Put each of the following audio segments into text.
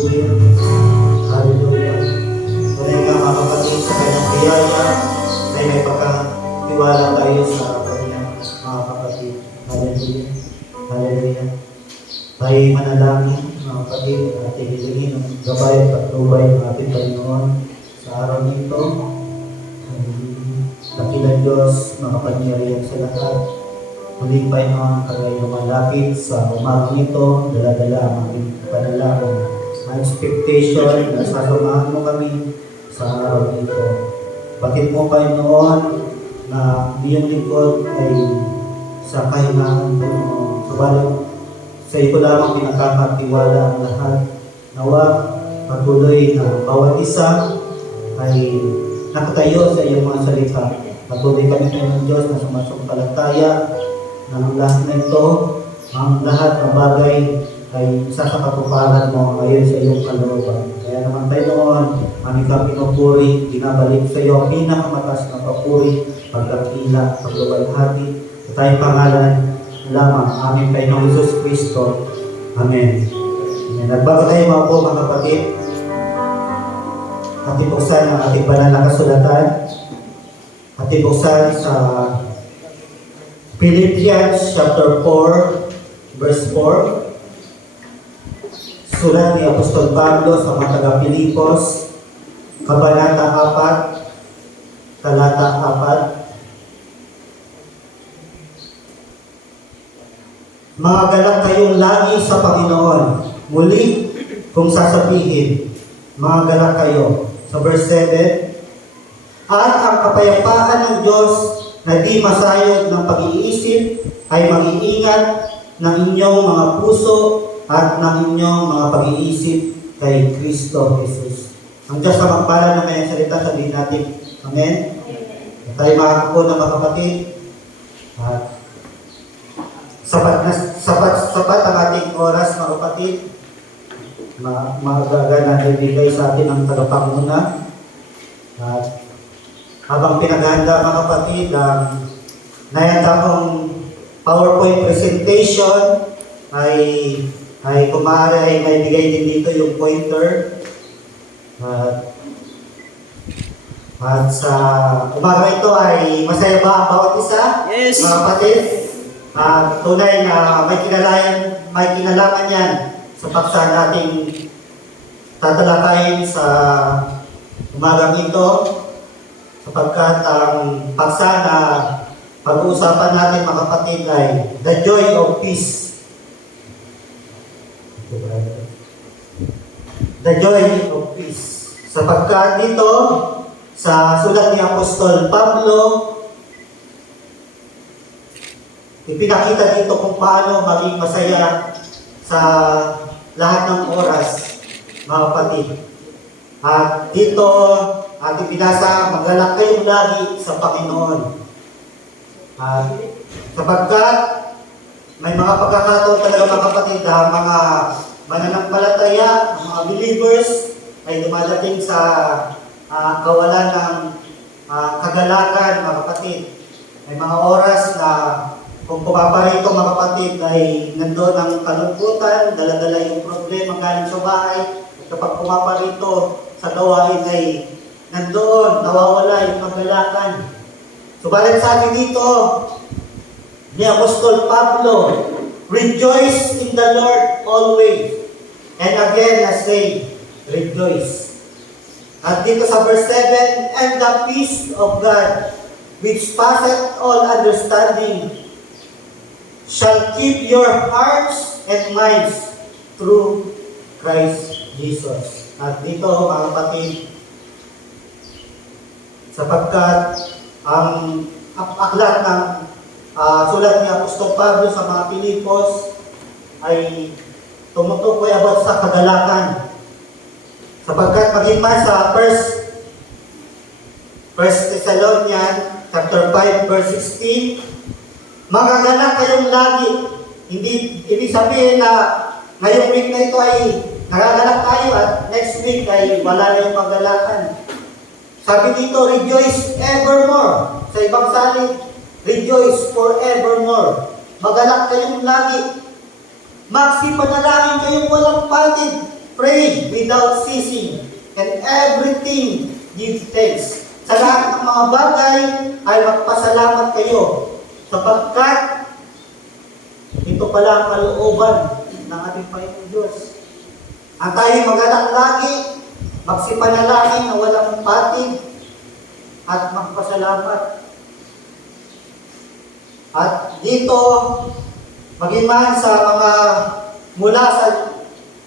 Hallelujah. Hallelujah. Tunay ka mga kapatid sa kanyang biyaya ay may pagkatiwala tayo sa kanyang mga kapatid. Hallelujah. Hallelujah. Tayo manalangin mga kapatid at ating hilingin ang gabay at patnubay ng ating Panginoon sa araw nito. Hallelujah. Dakilang Diyos, makapangyarihan sa lahat. Muling Panginoon, kagaya lumalapit sa umagang ito, dala-dala ang aming panalangin, ang expectation na sasamahan mo kami sa araw nito. Bakit mo Panginoon na iyong lingkod ay sa kahinaan mo, subalit sa iyo lamang pinakakatiwala ang lahat. Nawa, patuloy na bawat isa ay nakatayo sa iyong mga salita. Patuloy kami ng Diyos na sumasampalataya na ang lahat na ito, ang lahat ng bagay ay isa sa katuparan mo ngayon sa iyong kalooban. Kaya naman tayo noon, aming kang pinupuri, binabalik sa iyo ang pinakamataas na papuri, pagkakila, pagluwalhati, sa tayong pangalan lamang, aming Panginoong Jesus Cristo. Amen. Amen. Nagbago tayo mga po mga kapatid. Ating buksan ang ating banal na kasulatan. Ating buksan sa Philippians chapter 4, verse 4. Sulat ni Apostol Pablo sa mga taga-Pilipos, Kabanata 4, Talata 4. Mga galak kayong lagi sa Panginoon. Muli kung sasabihin, mga galak kayo. Sa verse 7, at ang kapayapaan ng Diyos na di masayod ng pag-iisip ay mag-iingat ng inyong mga puso at ng inyong mga pag-iisip kay Kristo Jesus. Ang Diyos na magpala ng kanyang salita, sabihin natin, Amen? At tayo makakapo na mga kapatid. At sapat ang ating oras mga kapatid. Magaga natin bigay sa atin ang tagapanguna. At habang pinaghahanda mga kapatid, nayanda kong PowerPoint presentation ay kung maaari ay may bigay din dito yung pointer. At sa umaga ito ay masaya ba ang bawat isa? Yes. Mga kapatid? Tunay na may kinalaman yan sa paksa nating tatalakayin sa umagang ito, sapagkat ang paksa na pag-uusapan natin mga kapatid ay the joy of peace. The joy of peace. Sapagkat dito sa sulat ni Apostol Pablo, ipinakita dito kung paano maging masaya sa lahat ng oras, mga kapatid. At dito, ating binasa, maglalak kayong lagi sa Panginoon. Sapagkat may mga pagkakataon talaga mga kapatid na mga mananampalataya, mga believers ay dumadating sa kawalan ng kagalakan mga kapatid. May mga oras na kung pumaparito mga kapatid ay nandoon ang kalungkutan, dala-dala yung problema galing sa bahay. At kapag pumaparito sa gawain ay nandoon, nawawala yung kagalakan. Subalit sabi dito ni Apostol Pablo, rejoice in the Lord always. And again I say, rejoice. At dito sa verse 7, and the peace of God, which passeth all understanding, shall keep your hearts and minds through Christ Jesus. At dito mga kapatid, sapagkat ang aklat ng sulat ni Apostol Pablo sa mga Pilipos ay tumutukoy about sa kagalakan. Sapagkat maging sa 1 Thessalonians chapter 5 verse 16, magagalak kayong lagi. Hindi ibig sabihin na ngayong week na ito ay nagagalak tayo at next week ay wala na yung paggalakan. Sabi dito, rejoice evermore. Sa ibang salin, rejoice forevermore. Magalak kayong lagi. Magsipanalangin kayong walang patid. Pray without ceasing, and everything give thanks. Sa lahat ng mga bagay ay magpasalamat kayo, sapagkat ito pala ang kalooban ng ating Panginoon Diyos. Ang tayo mag-alak lagi, magsipanalangin na walang patig, at magpasalamat. At dito, magiman sa mga mula sa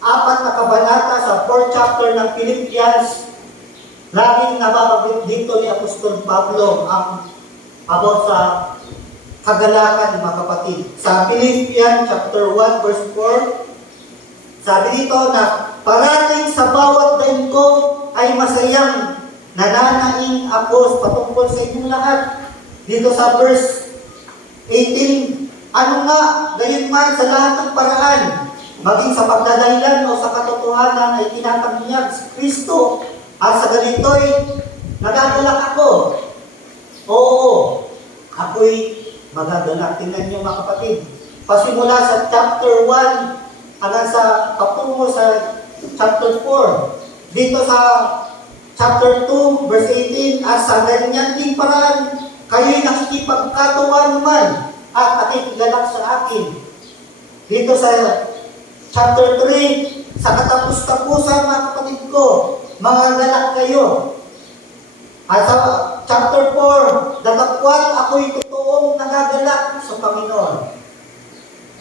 4 na kabanata sa 4th chapter ng Philippians, laging nababanggit dito ni Apostol Pablo ang about sa kagalakan, mga kapatid. Sa Philippians chapter 1 verse 4, sabi dito na parating sa bawat daing ko ay masayang nananaing ako patungkol sa inyong lahat. Dito sa verse 18, ano nga, gayon man sa lahat ng paraan, maging sa pagdadahilan o sa katotohanan ay tinatagnyag si Kristo, at sa ganito'y nagagalak ako. Oo, ako'y magagalak. Tingnan niyo, mga kapatid. Pasimula sa chapter 1 hanggang sa patungo sa chapter 4. Dito sa chapter 2, verse 18, at sa ganyan ding paraan, kayo'y nakikipagkatuwa naman at nakikigalak sa akin. Dito sa chapter 3, sa katapus-tapusan, mga kapatid ko, mga galak kayo. At sa chapter 4, datapwat ako'y totoong nagagalak sa Panginoon.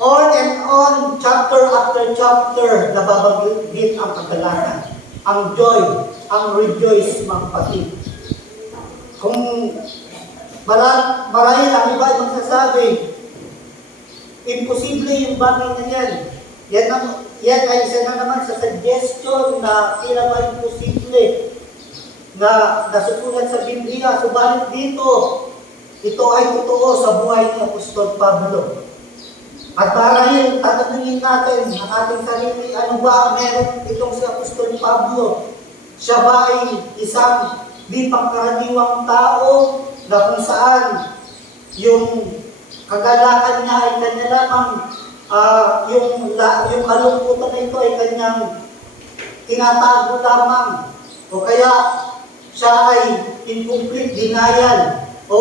On and on, chapter after chapter, nababanggit ang kagalakan, ang joy, ang rejoice, mga kapatid. Kung marahil ang iba ay magsasabi, imposible yung bagay na yan. Yan ay isa na naman sa suggestion na tila ba imposible na nasusulat sa Biblia. Subalit dito, ito ay totoo sa buhay ni Apostol Pablo. At marahil tatanungin natin ang ating sarili, ano ba ang meron itong si Apostol Pablo? Siya ba ay isang di pangkaraniwang tao na kung saan yung kagalakan niya ay kanya lamang, yung kalungkutan na ito ay kanyang tinatago lamang, o kaya siya ay incomplete denial, o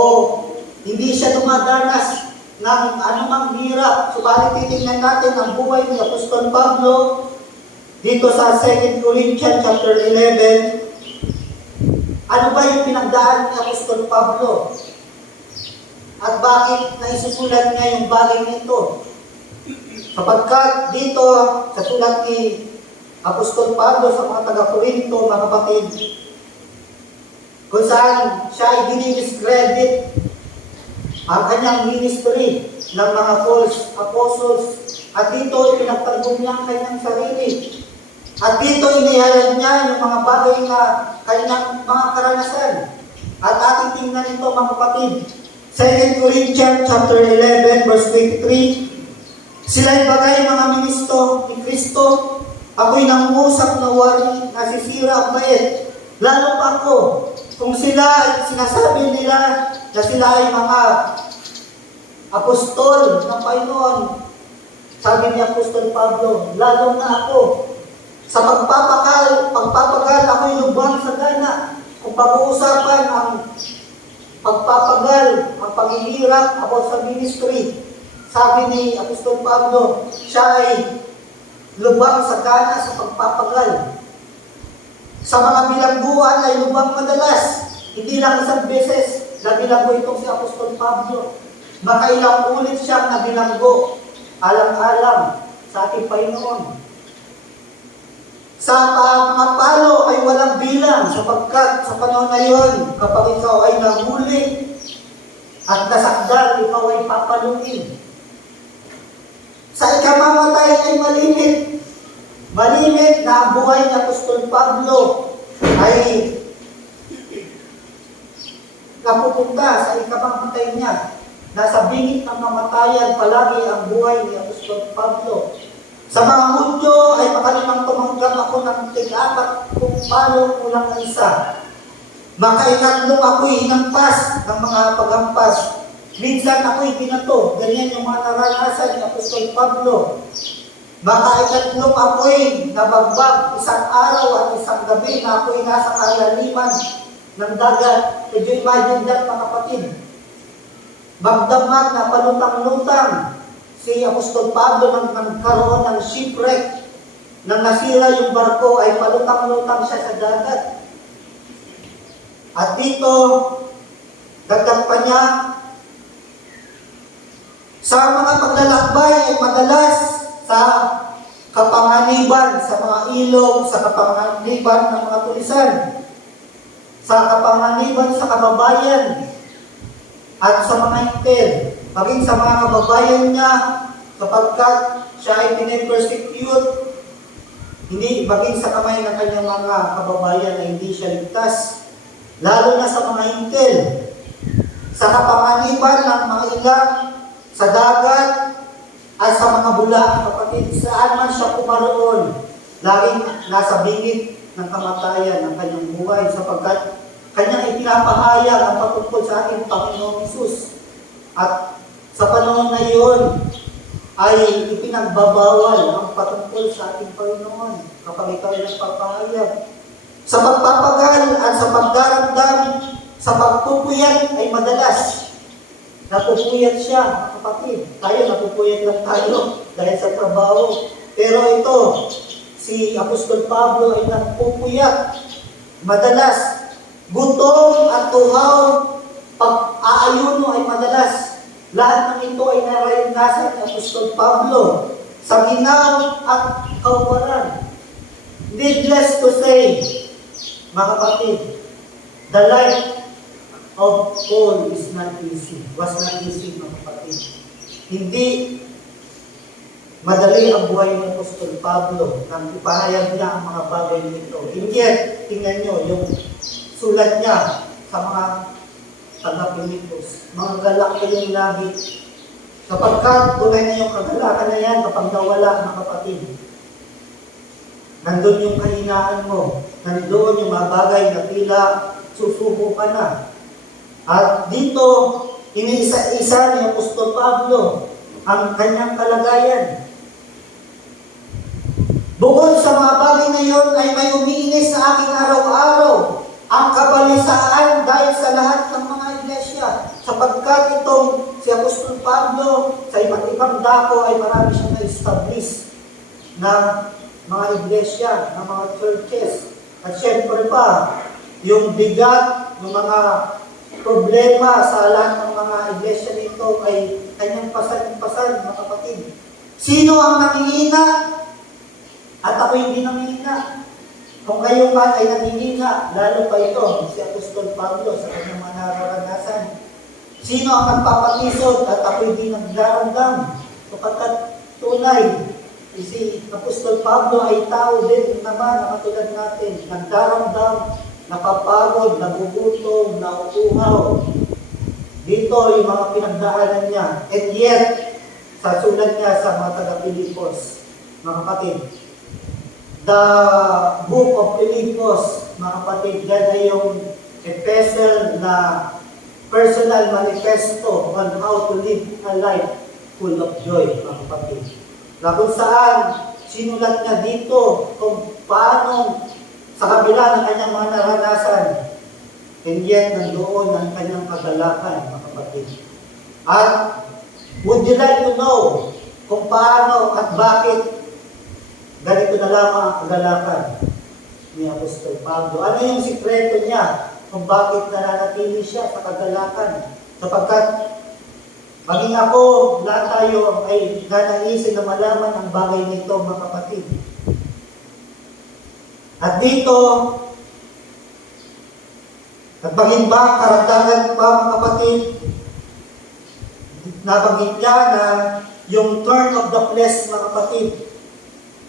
hindi siya dumadanas ng anumang hirap. Subalit titingnan natin ang buhay ni Apostol Pablo dito sa 2 Corinthians chapter 11. Ano ba yung pinagdaan ni Apostol Pablo? At bakit naisusulat niya yung bagay nito? Sapagkat dito, sa sulat ni Apostol Pablo sa mga taga-Corinto, mga kapatid, kung saan siya ay dinidiscredit ang kanyang ministry ng mga false apostles, at dito pinagtanggol niya ang kanyang sarili. At dito inihayan niya yung mga bagay na kanyang mga karanasan. At ating tingnan ito, mga kapatid. 2 Corinthians chapter 11 verse 23, sila'y bagay mga ministro ni Kristo, ako'y nangungusap na wari, nasisira ang bayet. Lalo pa ako, kung sila ay sinasabi nila na sila ay mga apostol ng Panginoon, sabi ni Apostol Pablo, lalo na ako. Sa pagpapagal ako'y lubang sa gana. Kung pag-uusapan ang pagpapagal, ang paghihirap about sa ministry, sabi ni Apostol Pablo, siya ay lubang sa gana sa pagpapagal. Sa mga bilangguan ay lubang madalas. Hindi lang isang beses na bilanggo itong si Apostol Pablo. Makailang ulit siyang nabilanggo, alam-alam sa ating Panginoon. Sa pangapalo ay walang bilang, sapagkat sa panahon na yun, kapag ikaw ay nahuli at nasakdal, ikaw ay papaluin. Sa ikamamatay ay malimit. Malimit na ang buhay ni Apostol Pablo ay napupunta sa ikamamatay niya. Nasa bingit ng kamatayan palagi ang buhay ni Apostol Pablo. Sa mga Hudyo ay makalimang tumanggap ako ng tig-apat kung palo kulang na isa. Makaikatlong ako'y hinampas ng mga paghampas. Minsan ako'y binato. Ganyan yung mga naranasan ni Apostol Pablo. Baka ikatlong apoy na bagbag, isang araw at isang gabi na ako'y nasa kalaliman ng dagat. Medyo imagine that, mga kapatid. Bagdamag na palutang-lutang si Apostol Pablo nang nagkaroon ng shipwreck. Nang nasira yung barko ay palutang-lutang siya sa dagat. At dito, dagdag pa niya, sa mga paglalakbay ay madalas sa kapanganiban, sa mga ilog, sa kapanganiban ng mga tulisan, sa kapanganiban sa kababayan, at sa mga intel, maging sa mga kababayan niya, sapagkat siya ay pinipersecute, hindi maging sa kamay ng kanyang mga kababayan na hindi siya ligtas, lalo na sa mga intel, sa kapanganiban ng mga ilang, sa dagat, at sa mga bula, kapatid, saan man siya pumaroon, laging nasa bingit ng kamatayan ng kanyang buhay, sapagkat kanyang ipinapahayag ang patungkol sa ating Panginoong Hesus. At sa panahon na iyon, ay ipinagbabawal ang patungkol sa ating Panginoon kapag ikaw ay nagpapahayag. Sa pagpapagal at sa pagdaramdam, sa pagpupuyat ay madalas. Napupuyat siya, kapatid. Tayo, napupuyat lang tayo dahil sa trabaho. Pero ito, si Apostol Pablo ay napupuyat. Madalas, gutom at tuhaw, pag-aayuno ay madalas. Lahat ng ito ay naranasan ni Apostol Pablo sa ginaw at kawalan. Needless to say, mga kapatid, the life of Paul is not easy. Was not easy, mga kapatid. Hindi madali ang buhay ni Apostol Pablo nang ipahayag niya ang mga bagay nito. And yet, tingnan nyo yung sulat niya sa mga taga-Pilipos. Mga galak kayong lagi. Sapagkat tunay na yung kagalakan na yan kapag nawala, mga kapatid. Nandun yung kahinaan mo. Nandun yung mga bagay na tila susuko ka na. At dito, iniisa-isa ni Apostol Pablo ang kanyang kalagayan. Bukod sa mga bagay na yun ay may umiinis sa aking araw-araw ang kabalisaan dahil sa lahat ng mga iglesia. Sapagkat itong si Apostol Pablo sa iba't ibang dako ay marami siyang na-establish na mga iglesia, ng mga churches. At syempre pa, yung bigat ng mga problema sa lahat ng mga iglesia nito ay kanyang pasan-pasan, mga kapatid. Sino ang nangihina? At ako hindi nangihina. Kung kayo man ay nangihina, lalo pa ito, si Apostol Pablo sa kanyang mga nararanasan. Sino ang nagpapatisod at ako hindi nagdaramdam? Sapagkat tunay, si Apostol Pablo ay tao din naman na katulad natin, nagdaramdam, napapagod, nagugutom, nauuhaw. Dito yung mga pinagdaanan niya. And yet, sa sulat niya sa mga taga-Pilipos, mga kapatid, the book of Pilipos, mga kapatid, yan ay yung epistle na personal manifesto on how to live a life full of joy, mga kapatid. Na kung saan, sinulat niya dito kung paano sa kabila ng kanyang mga naranasan, and yet nandoon ang kanyang kagalakan, mga kapatid. At would you like to know kung paano at bakit ganito na lamang ang kagalakan ni Apostol Pablo? Ano yung sikreto niya kung bakit nananatili siya sa kagalakan? Sapagkat maging ako, lahat tayo ay nanaisin na malaman ang bagay nito, mga kapatid. At dito, at baging ba, karagdagan pa, mga kapatid, nabanggit niya na yung turn of the flesh, mga kapatid.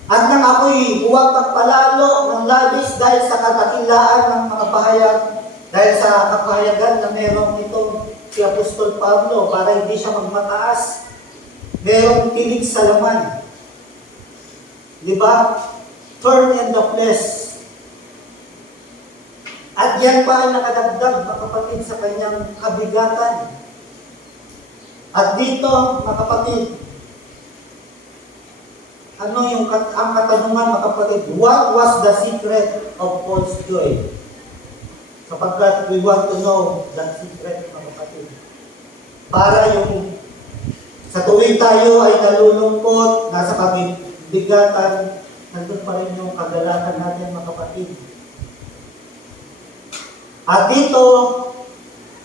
At nang ako'y huwag pagpalalo ng labis dahil sa kadakilaan ng mga pahayag, dahil sa kapahayagan na merong ito si Apostol Pablo, para hindi siya magmataas, merong tinig sa laman. Di ba? Turn in the flesh. At yan pa ay nakadagdag, mga kapatid, sa kanyang kabigatan. At dito, mga kapatid, ano yung ang katanungan, mga kapatid, what was the secret of Paul's joy? Sapagkat we want to know that secret, mga kapatid. Para yung sa tuwing tayo ay nalulungkot, nasa kabigatan, nandun pa rin yung kagalakan natin, mga kapatid. At dito,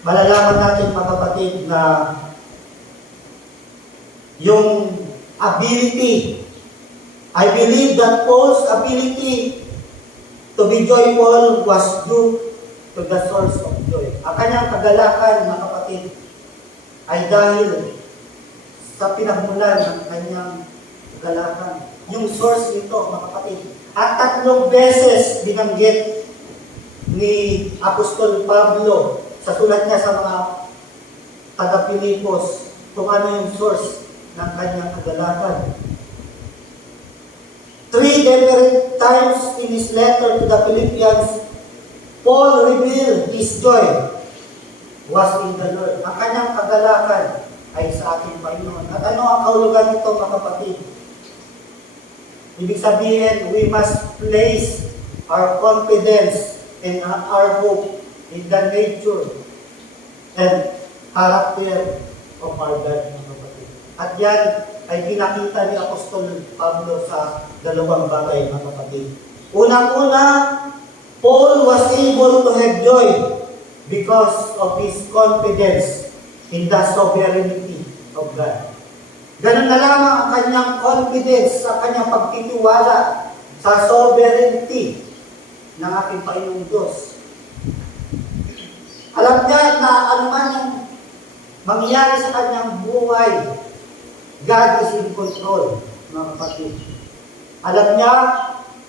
malalaman natin, mga kapatid, na yung ability, I believe that Paul's ability to be joyful was due to the source of joy. Ang kanyang kagalakan, mga kapatid, ay dahil sa pinagmulan ng kanyang kagalakan. Yung source nito, mga kapatid. At 3 beses binanggit ni Apostol Pablo sa sulat niya sa mga taga-Pilipos kung ano yung source ng kanyang kagalakan. 3 different times in his letter to the Philippians, Paul revealed his joy was in the Lord. Ang kanyang kagalakan ay sa ating Panginoon. At ano ang kahulugan nito, mga kapatid? Ibig sabihin, we must place our confidence and our hope in the nature and character of our God, mga kapatid. At yan ay pinakita ni Apostol Pablo sa 2 bagay, mga kapatid. Unang-una, Paul was able to have joy because of his confidence in the sovereignty of God. Ganun na lamang ang kanyang confidence sa kanyang pagtitiwala sa sovereignty ng ating Panginoong Diyos. Alam niya na anuman yung mangyayari sa kanyang buhay, God is in control, mga kapatid. Alam niya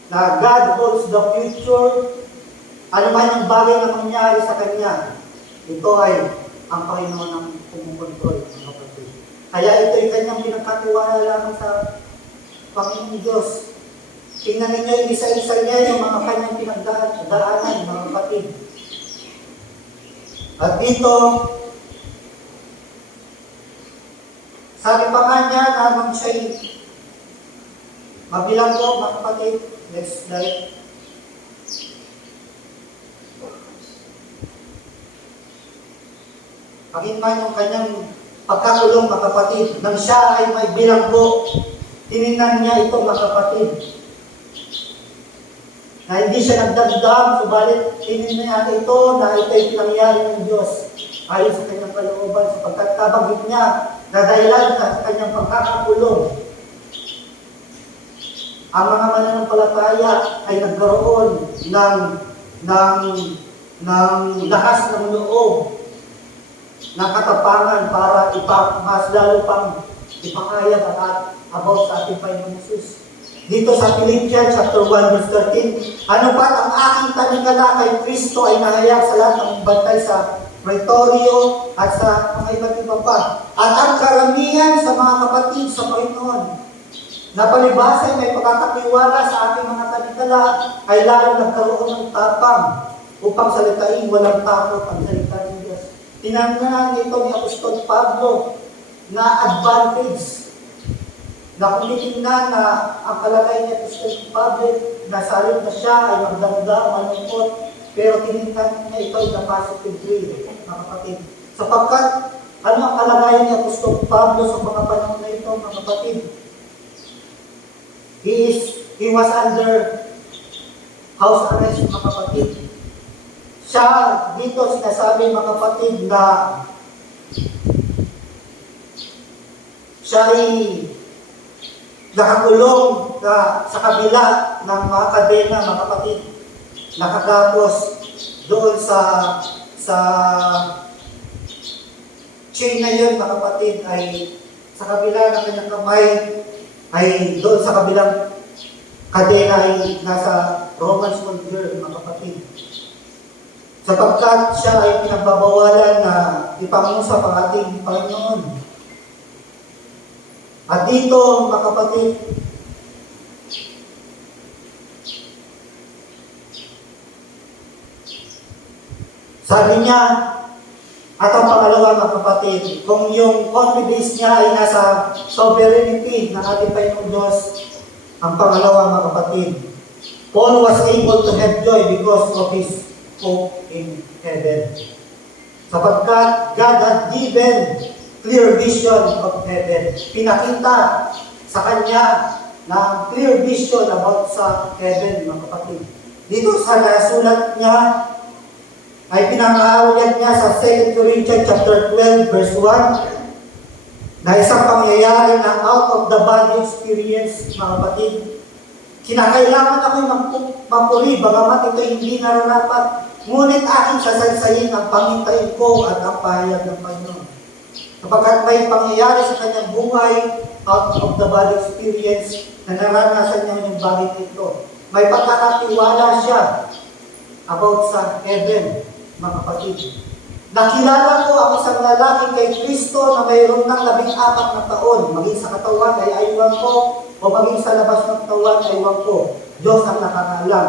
na God holds the future. Anuman yung bagay na mangyayari sa kanya, ito ay ang Panginoon ang kumukontrol, mga kapatid. Kaya ito ay kanyang pinagkatiwala lamang sa Panginoong Diyos. Tingnan ninyo yung isa-isa niya yung mga kanyang pinagdaanan, mga kapatid. At dito, sabi pa nga niya na nung siya'y mabilang ko, mga kapatid. Next slide. Pakinggan yung kanyang pagkakulong, mga kapatid. Nang siya ay may bilanggo, tinignan niya ito, mga kapatid. Na hindi siya nagdagdag, subalit tinignan niya ito na ito'y pinangyari ng Diyos ayon sa kanyang kalooban, sapagkat kabagit niya na dahilan sa kanyang pagkakakulong. Ang mga mananampalataya ay nagkaroon ng lakas ng loob, ng katapangan para mas lalo pang ipakayag about sa ating Panginoon Jesus. Dito sa Philippians chapter 1 verse 13, ano pa ang aking tanikala kay Kristo ay nahayag sa lahat ng bantay sa pretorio at sa mga iba't iba pa. At ang karamihan sa mga kapatid sa Panginoon na palibhas ay may pagkakatiwala sa ating mga tanikala ay lalo nagkaroon ng tapang upang salitain walang takot ang salita ng Diyos. Tinangganan ito ni Apostol Pablo na advantage na kung titignan na ang kalagay ni Apostol Pablo na sa halip na siya ay magdamdam, malungkot, pero tinignan niya ito ay na positive way, mga kapatid. Sapagkat ano ang kalagayan ni Apostol Pablo sa mga panahon na ito, mga kapatid? He was under house arrest, mga kapatid. Siya, dito sinasabi, mga kapatid, na siya ay nakakulong sa kabila ng mga kadena, mga kapatid, nakatapos doon sa chain na yun, mga kapatid, ay sa kabila ng kanyang kamay, ay doon sa kabilang kadena ay nasa Roman soldier, mga kapatid. Sapagkat siya ay pinagbabawalan na ipangusap ang ating Panginoon. At dito, mga kapatid, sabi niya, at ang pangalawa, mga kapatid, kung yung confidence niya ay nasa sovereignty ng ating Panginoon Diyos, Ang pangalawa, mga kapatid, Paul was able to have joy because of his hope in heaven. Sapagkat God had given clear vision of heaven. Pinakita sa kanya na clear vision about sa heaven, mga kapatid. Dito sa nasulat niya, ay pinangahawyan niya sa 2 Corinthians chapter 12, verse 1, na isang pangyayari na out of the body experience, mga kapatid. Kinakailangan ako'y mapuri, bagamat ito hindi nararapat. Ngunit aking sasaysayin ang pamintayin ko at ang pahayag ng Panginoon. Kapag may pangyayari sa kanyang buhay, out of the body experience, na naranasan niya yung bagay nito. May pagkakatiwala siya about sa heaven, mga kapatid. Nakilala ko ang isang lalaki kay Kristo na mayroon ng 14 na taon, maging sa katawan ay aywan ko, o maging sa labas ng katawan ay aywan ko. Diyos ang nakakaalam,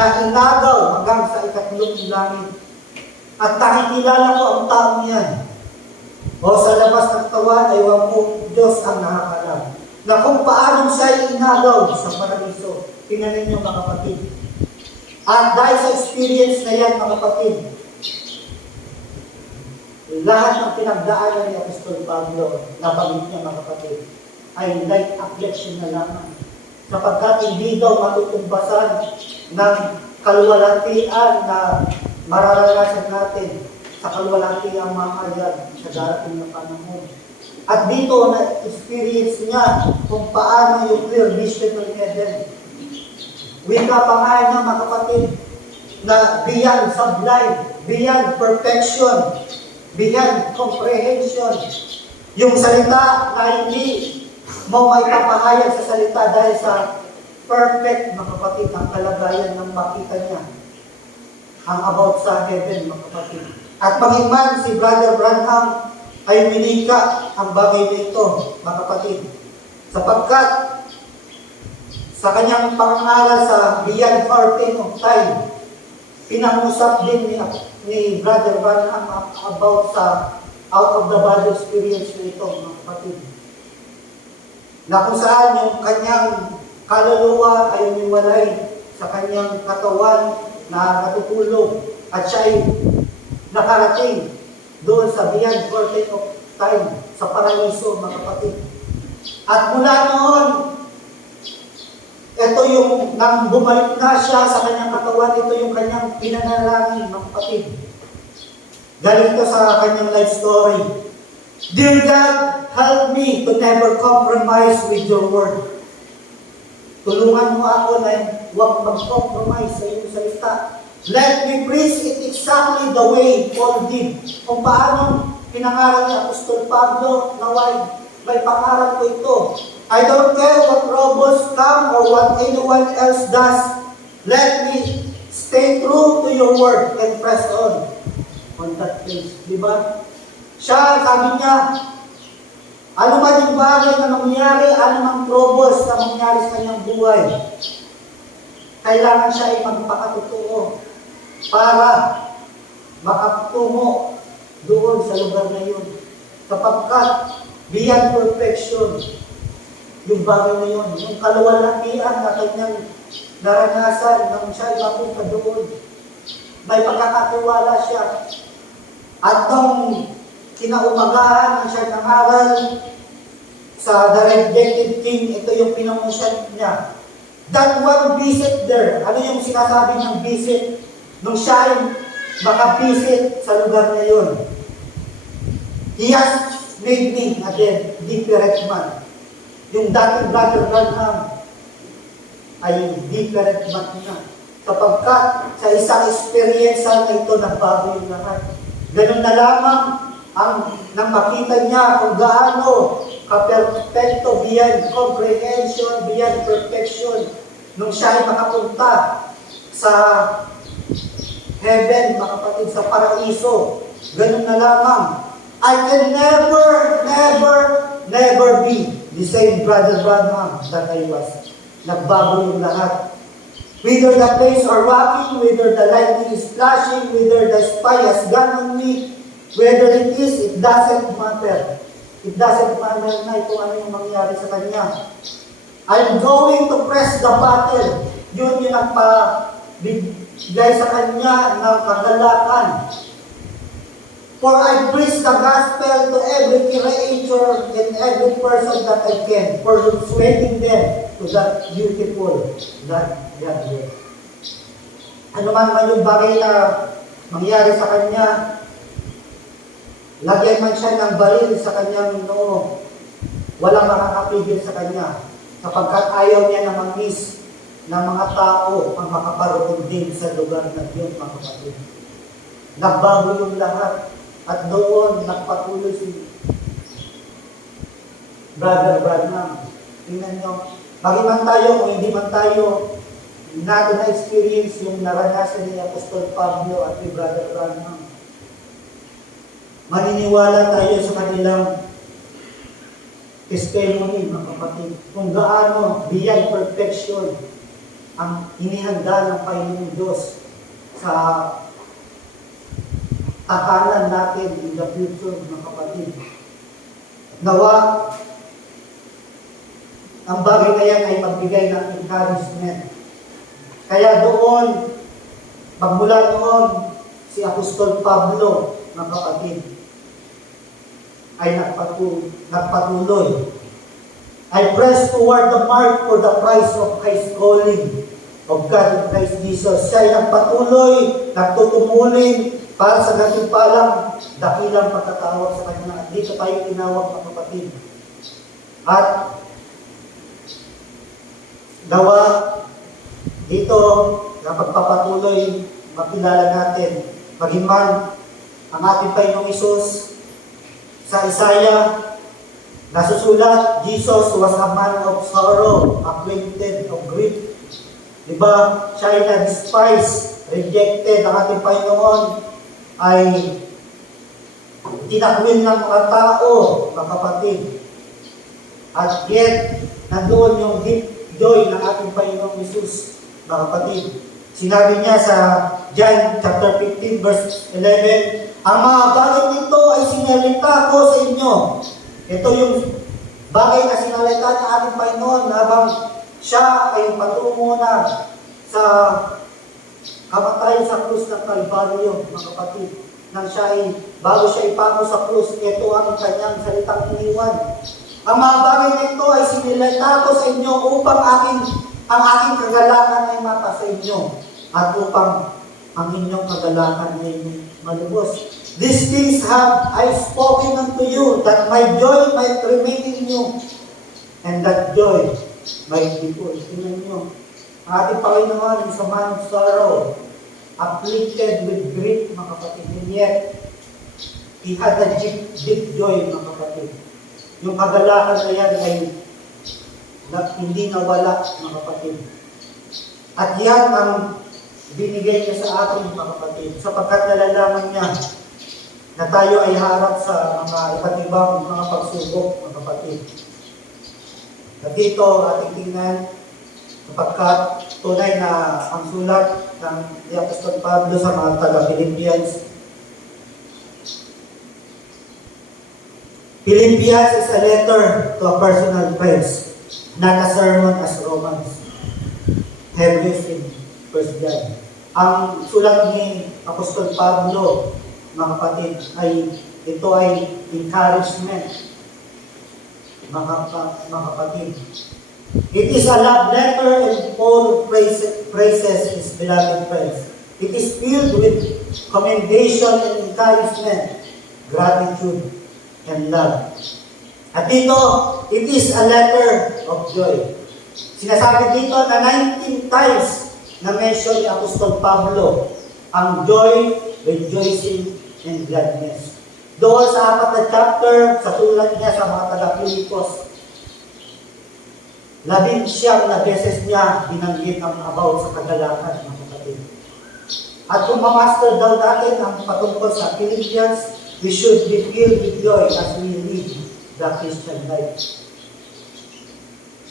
na inagaw hanggang sa ikatlong langit. At nakikilala ko ang taong yan. O sa labas ng katawan ay aywan ko, Diyos ang nakakaalam. Na kung paano siya inagaw sa paraiso. Tingnan ninyo, mga kapatid. At dahil sa experience na yan, mga kapatid, lahat ng pinagdaanan ni Apostol Pablo na pagit niya, mga kapatid, ay light affliction na lamang. Sapagkat hindi daw matutumbasan ng kaluwalhatian na mararanasan natin sa kaluwalhatiang mahayag sa darating na panahon. At dito na-experience niya kung paano yung clear vision ng heaven. Wika pa nga niya, mga kapatid, na beyond sublime, beyond perfection, beyond comprehension. Yung salita na hindi mo may papahayag sa salita dahil sa perfect, mga kapatid, ang kalagayan ng makita niya. Ang about sa heaven, mga kapatid. At maging man si Brother Branham ay minika ang bagay nito, mga kapatid. Sapagkat sa kanyang pangaral sa Beyond Fountain of Time, pinangusap din ni Brother Branham about sa out of the body experience nito, mga kapatid. Na kung saan yung kanyang kaluluwa ay umiwalay sa kanyang katawan na natutulog at siya ay nakarating doon sa Beyond Fountain of Time, sa paraiso, mga kapatid. At mula noon, ito yung nang bumalik na siya sa kanyang katawan, ito yung kanyang pinanalangin, mga kapatid. Galing ito sa kanyang life story. Dear God, help me to never compromise with your word. Tulungan mo ako na huwag mag-compromise sa iyong salita. Let me preach it exactly the way Paul did. Kung paano pinangaral ni Apostol Pablo, naway, may pangaral ko ito. I don't care what troubles come or what anyone else does. Let me stay true to your word and press on that place. Diba? Siya, sabi niya, ano man yung bagay na mangyari, ano mang troubles na mangyari sa kanyang buhay, kailangan siya ay magpakatotoo para makatungo doon sa lugar na yun. Sapagkat beyond perfection, yung bagay na yun, yung kaluwalhatian na kanyang naranasan nang siya ay mapunta doon. May pagkakatiwala siya. At nung kinaumagahan ng siya nangaral sa The Rejected King, ito yung pinangunsyan niya. That one visit there, ano yung sinasabi ng visit? Nung siya ay makabisit sa lugar na yun. He has made me a different man. Yung dating Brother Branham ay different man na. Kapagkat sa isang experience na ito, nagbago yung lahat. Ganun na lamang ang nang makita niya kung gaano ka-perfecto, beyond comprehension, beyond perfection, nung siya ay makapunta sa heaven, mga kapatid, sa paraiso. Ganun na lamang. I can never be the same Brother Branham that I was. Nagbago yung lahat. Whether the flames are rocking, whether the lightning is flashing, whether the spy has gone on me, whether it is, it doesn't matter. It doesn't matter na kung ano yung mangyari sa kanya. I'm going to press the battle. Yun yung nagpabigay sa kanya ng kagalakan. For I preach the gospel to every creature and every person that I can, persuading them to that beautiful that God will. Ano man yung bagay na mangyari sa kanya, lagyan man siya ng baril sa kanyang noo, walang makakapigil sa kanya, sapagkat ayaw niya na mag-miss ng mga tao ang makaparoon din sa lugar na yun, mga kapatid. Nagbago yung lahat. At doon, nagpatuloy si Brother Branham. Tingnan nyo, bagi man tayo o hindi man tayo, natin na-experience yung naranasan ni Apostol Pablo at ni Brother Branham. Maniniwala tayo sa kanilang testimony, mga kapatid, kung gaano beyond perfection ang inihanda ng Panginoong Diyos sa takalan natin in the future, mga kapatid. Nawa, ang bagay na yan ay magbigay ng encouragement. Kaya doon, magmula noon, si Apostol Pablo, mga kapatid, ay nagpatuloy. I press toward the mark for the prize of Christ's calling of God in Christ Jesus. Siya ay nagpatuloy, nagtutumulin, para sa gantimpalang dakilang pagkatawag sa kanya. Dito tayo tinawag, mga kapatid. At gawa dito na pagpapatuloy, makilala natin, maging man ang ating Panginoong Isus sa Isaiah, nasusulat, Jesus was a man of sorrow, acquainted of grief. Diba? Siya ay na-despise, rejected. Ang ating Panginoon ay tinakwil ng mga tao, mga kapatid. At yet, nandoon yung deep joy ng ating Panginoong Isus, mga kapatid. Sinabi niya sa John chapter 15 verse 11, ang mga bagay nito ay sinalita ko sa inyo. Ito yung bagay na sinalita ng ating Panginoon habang siya ay patungo na sa kamatayan sa krus ng Kalbaryo, mga kapatid. Nang siya ay, bago siya ipako sa krus, ito ang kanyang salitang iniwan. Ang mga bagay nito ay sinilita ko sa inyo upang ang aking kagalakan ay mata sa inyo at upang ang inyong kagalakan ay malubos. These things have I spoken unto you, that my joy might remain in you, and that joy might be full. Tingnan nyo, ating Panginoon is a man of sorrow, afflicted with grief, mga kapatid. And yet, he had a deep joy, mga kapatid. Yung kagalakan na yan ay hindi nawala, mga kapatid. At yan ang binigay niya sa atin, mga kapatid, sapagkat nalalaman niya na tayo ay harap sa mga iba't ibang mga pagsubok, mga kapatid. At dito, ating tingnan, sapagkat tunay na ang sulat ng Apostol Pablo sa mga taga-Philippians. Philippians is a letter to a personal friends, not a sermon as Romans. Hebrews in 1 John. Ang sulat ni Apostol Pablo, mga kapatid, ito ay encouragement, mga kapatid. It is a love letter and Paul praises his beloved friends. It is filled with commendation and encouragement, gratitude, and love. At dito, it is a letter of joy. Sinasabi dito na 19 times na mention ni Apostol Pablo ang joy, rejoicing, and gladness. Doon sa 4 na chapter, sa sulat niya sa mga taga-Pilipos, 11 na beses niya binanggit ang about sa kagalakan, mga kapatid. At kung ma-master daw natin ang patungkol sa Philippians, we should be filled with joy as we live the Christian life.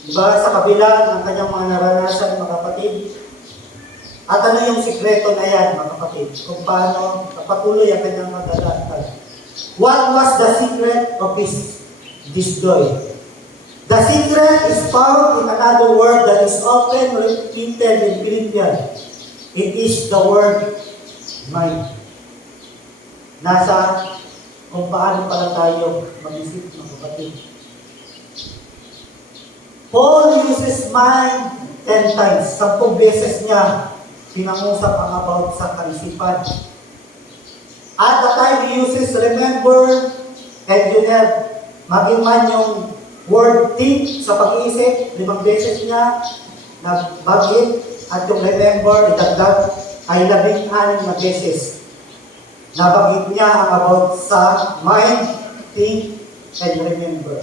Diba, sa kabila ng kanyang mga naranasan, mga kapatid, at ano yung sikreto na yan, mga kapatid, kung paano patuloy ang kanyang maglalakad. What was the secret of this joy? The secret is found in another word that is often repeated in Philippians. It is the word mind. Nasa kung paano pala tayo mag-isip, mga kapatid. Paul uses mind 10 times. 10 beses niya pinangusap ang about sa kaisipan. At the time he uses remember and you have maging man yung word think sa pag-iisip, 5 beses niya nabanggit at yung remember, idagdag ay 16 na beses. Nabanggit niya ang about sa mind, think, and remember.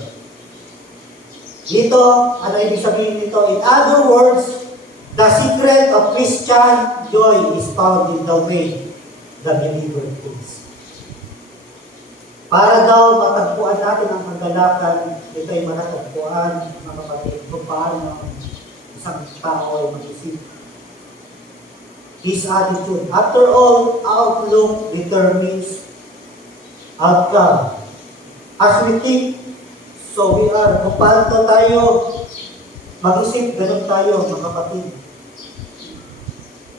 Dito, ano ibig sabihin nito? In other words, the secret of Christian joy is found in the way the believer thinks. Para daw matagpuan natin ang kagalakan, ito ay matatagpuan, mga kapatid, kung paano ang isang tao ay mag-isip. His attitude. After all, outlook determines outcome. As we think, so we are. Kung paano tayo mag-isip, ganun tayo, mga kapatid.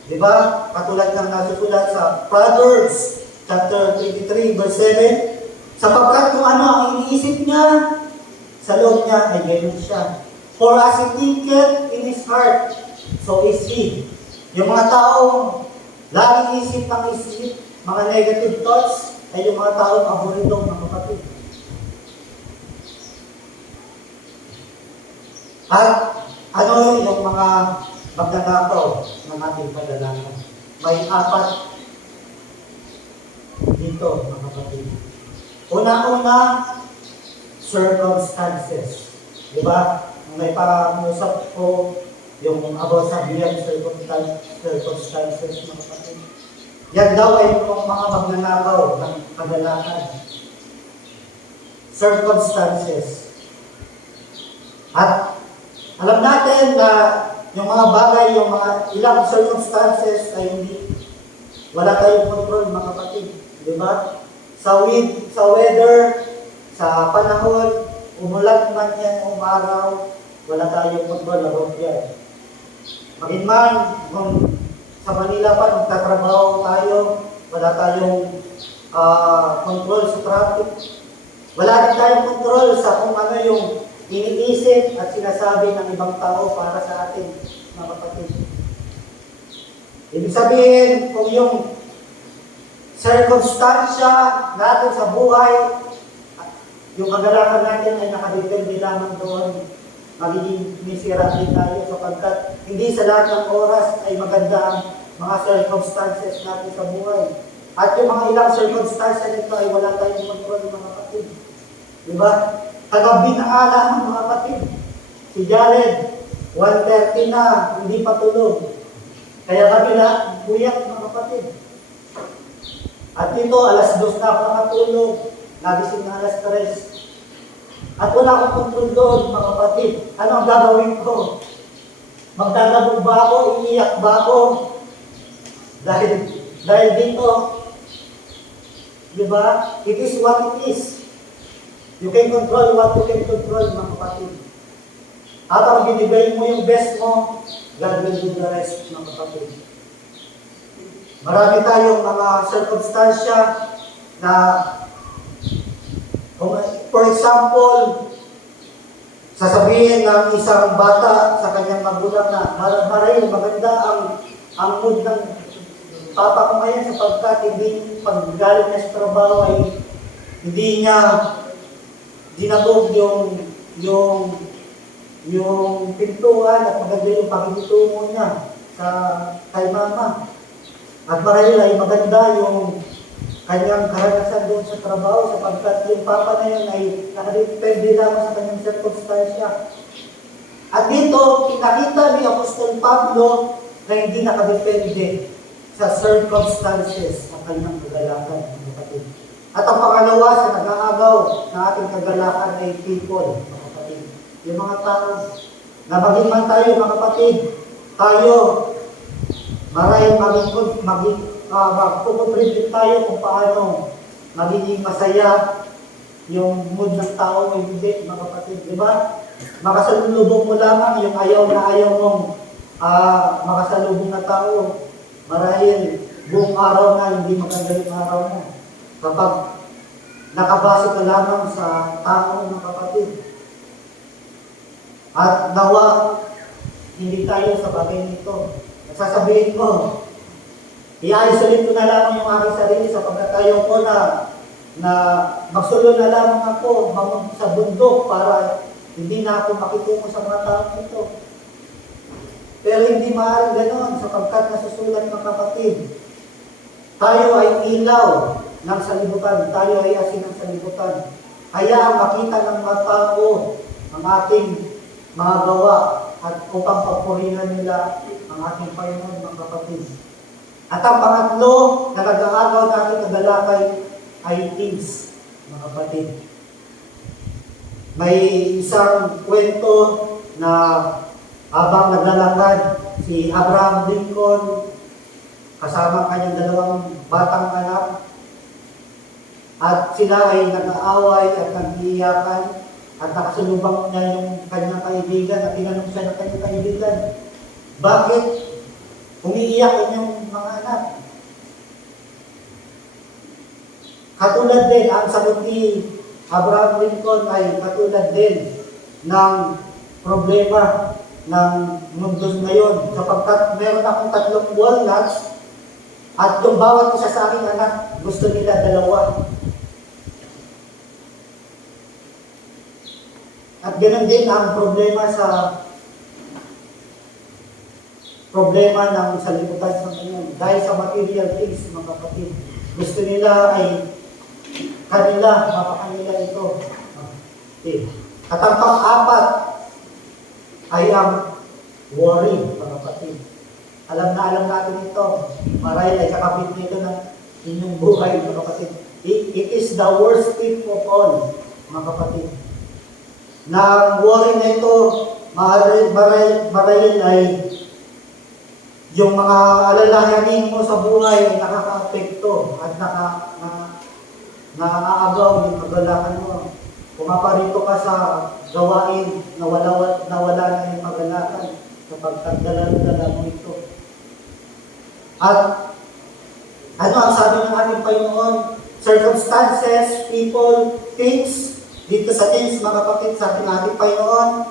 Diba? Katulad ng nasusulat sa Proverbs chapter 23, verse 7, sapagkat kung ano ang iniisip niya, sa loob niya ay ganun siya. For as he thinketh in his heart, so is he. Yung mga taong laging isip ng isip, mga negative thoughts, ay yung mga taong aburidong, mga kapatid. At ano yung mga magnanakaw ng ating kadalanan? May 4 dito, mga kapatid. Una-una, circumstances. Diba? May pangusap ko yung about sa biyang circumstances, mga kapatid. Yan daw ay yung mga magnanakaw ng kadalanan. Circumstances. At alam natin na yung mga bagay, yung mga ilang circumstances ay hindi, wala tayong control, mga kapatid. Diba? Sa weather, sa panahon, umulan man yan, umaraw, wala tayong control about yan. Maging man, kung sa Manila pa, magtatrabaho tayo, wala tayong control sa traffic. Wala din tayong control sa kung ano yung iniisip at sinasabi ng ibang tao para sa atin, mga kapatid. Ibig sabihin, kung yung circumstansya natin sa buhay, yung kagalakan natin ay nakadepende lamang doon, magiging misira din tayo sapagkat hindi sa lahat ng oras ay maganda ang mga circumstances natin sa buhay. At yung mga ilang circumstances nito ay wala tayong control, mga kapatid. Diba? Kagabi na ala ng mga kapatid. Si Jared, 1:30 na, hindi pa tulog. Kaya kami na buyak, mga kapatid. At dito, 2:00 na ako nakatulog. Nagising na 3:00. At wala akong kontrol doon, mga kapatid. Ano ang gagawin ko? Magdadabog ba ako? Iiyak ba ako? Dahil dito, di ba? It is what it is. You can control what you can control, mga kapatid. At ang binibigay mo yung best mo, God will do the rest, mga kapatid. Marami tayong mga circumstansya na for example, sasabihin ng isang bata sa kanyang magulang na marahil maganda ang mood ng papa ko ngayon sapagkat hindi paggaling niya sa trabaho ay hindi niya dinabog yung pintuan at maganda yung paghitungo niya kay mama. At marahil ay maganda yung kanyang karanasan doon sa trabaho sapagkat yung papa na yun ay nakadepende lamang sa kanyang circumstansya. At dito, pinakita ni Apostol Pablo na hindi nakadepende sa circumstances ng kanyang kagalakan, mga kapatid. At ang pangalawa sa nag-aagaw ng ating kagalakan ay people, mga kapatid. Yung mga tao, na maging man tayo, mga kapatid, tayo, marahil magpupuntribute tayo kung paano magiging masaya yung mood ng tao o hindi, mga kapatid, di ba? Makasalubong mo lamang yung ayaw na ayaw mong makasalubong na tao. Marahil buong araw na hindi maganda yung araw mo. Kapag nakabase ka lamang sa tao ng kapatid. At nawa, hindi tayo sa bagay nito. Sasabihin ko, i-isolate ko na lamang yung aking sarili sapagkat ayaw ko na magsulo na lamang ako sa bundok para hindi na ako makitungo sa mga tao nito. Pero hindi maaaring ganoon sapagkat nasusulat ng kapatid. Tayo ay ilaw ng salibutan. Tayo ay asin ng salibutan. Kaya ang makita ng mga tao ang ating mga gawa at upang papurihan nila ang ating Panginoon, mga kapatid. At ang pangatlo na nag-aagaw natin kagalakay ay things, mga kapatid. May isang kwento na habang naglalakad si Abraham Lincoln kasama ang kanyang dalawang batang anak at sila ay nag-aaway at nag-iiyakan at nakasulubang niya yung kanyang kaibigan at tinanong siya ng kanyang kaibigan, bakit umiiyak yung mga anak? Katulad din, ang sagot ni Abraham Lincoln ay katulad din ng problema ng mundo ngayon. Sapagkat meron akong 3 walnuts at yung bawat isa sa aking anak, gusto nila 2. At ganoon din ang problema ng salibutan sa ngayon. Dahil sa material things, mga kapatid. Gusto nila ay kanila, mapakanila ito. Okay. At ang pang-4 ay ang worry, mga kapatid. Alam natin ito. Marahil ay kakapit nito ng inyong buhay, mga kapatid. It is the worst thing of all, mga kapatid. Na worry na ito, marahil ay yung mga alalahanin mo sa buhay ay nakaka-apekto at nakakaagaw yung kagalakan mo. Pumaparito ka sa gawain na wala na yung kagalakan kapag tagdala mo ito. At ano ang sabi ng ating Panginoon? Circumstances, people, things. Dito sa things, mga kapatid, sa ating Panginoon,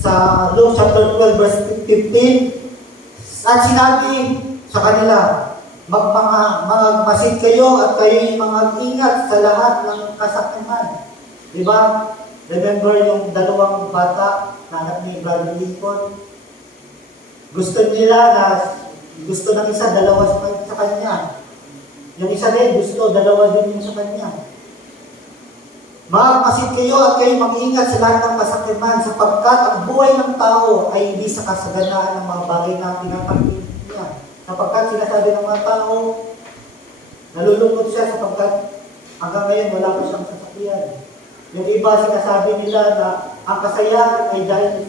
sa Luke chapter 12, verse 15, at sinabi sa kanila, magmasid kayo at kayo'y mag-ingat sa lahat ng kasakiman. Diba? Remember yung 2 bata na anak ni Brother Lincoln? Gusto ng isa, 2 sa kanya. Yung isa din, gusto, 2 din yung sa kanya. Magmasid kayo at kayo mag-ingat sa lahat ng kasakiman sapagkat ang buhay ng tao ay hindi sa kasaganaan ng mga bagay na pinapakita niya. Sapagkat sinasabi ng mga tao, nalulungkot siya sapagkat hanggang ngayon wala pa siyang sasakyan. Yung iba sinasabi nila na ang kasayahan ay dahil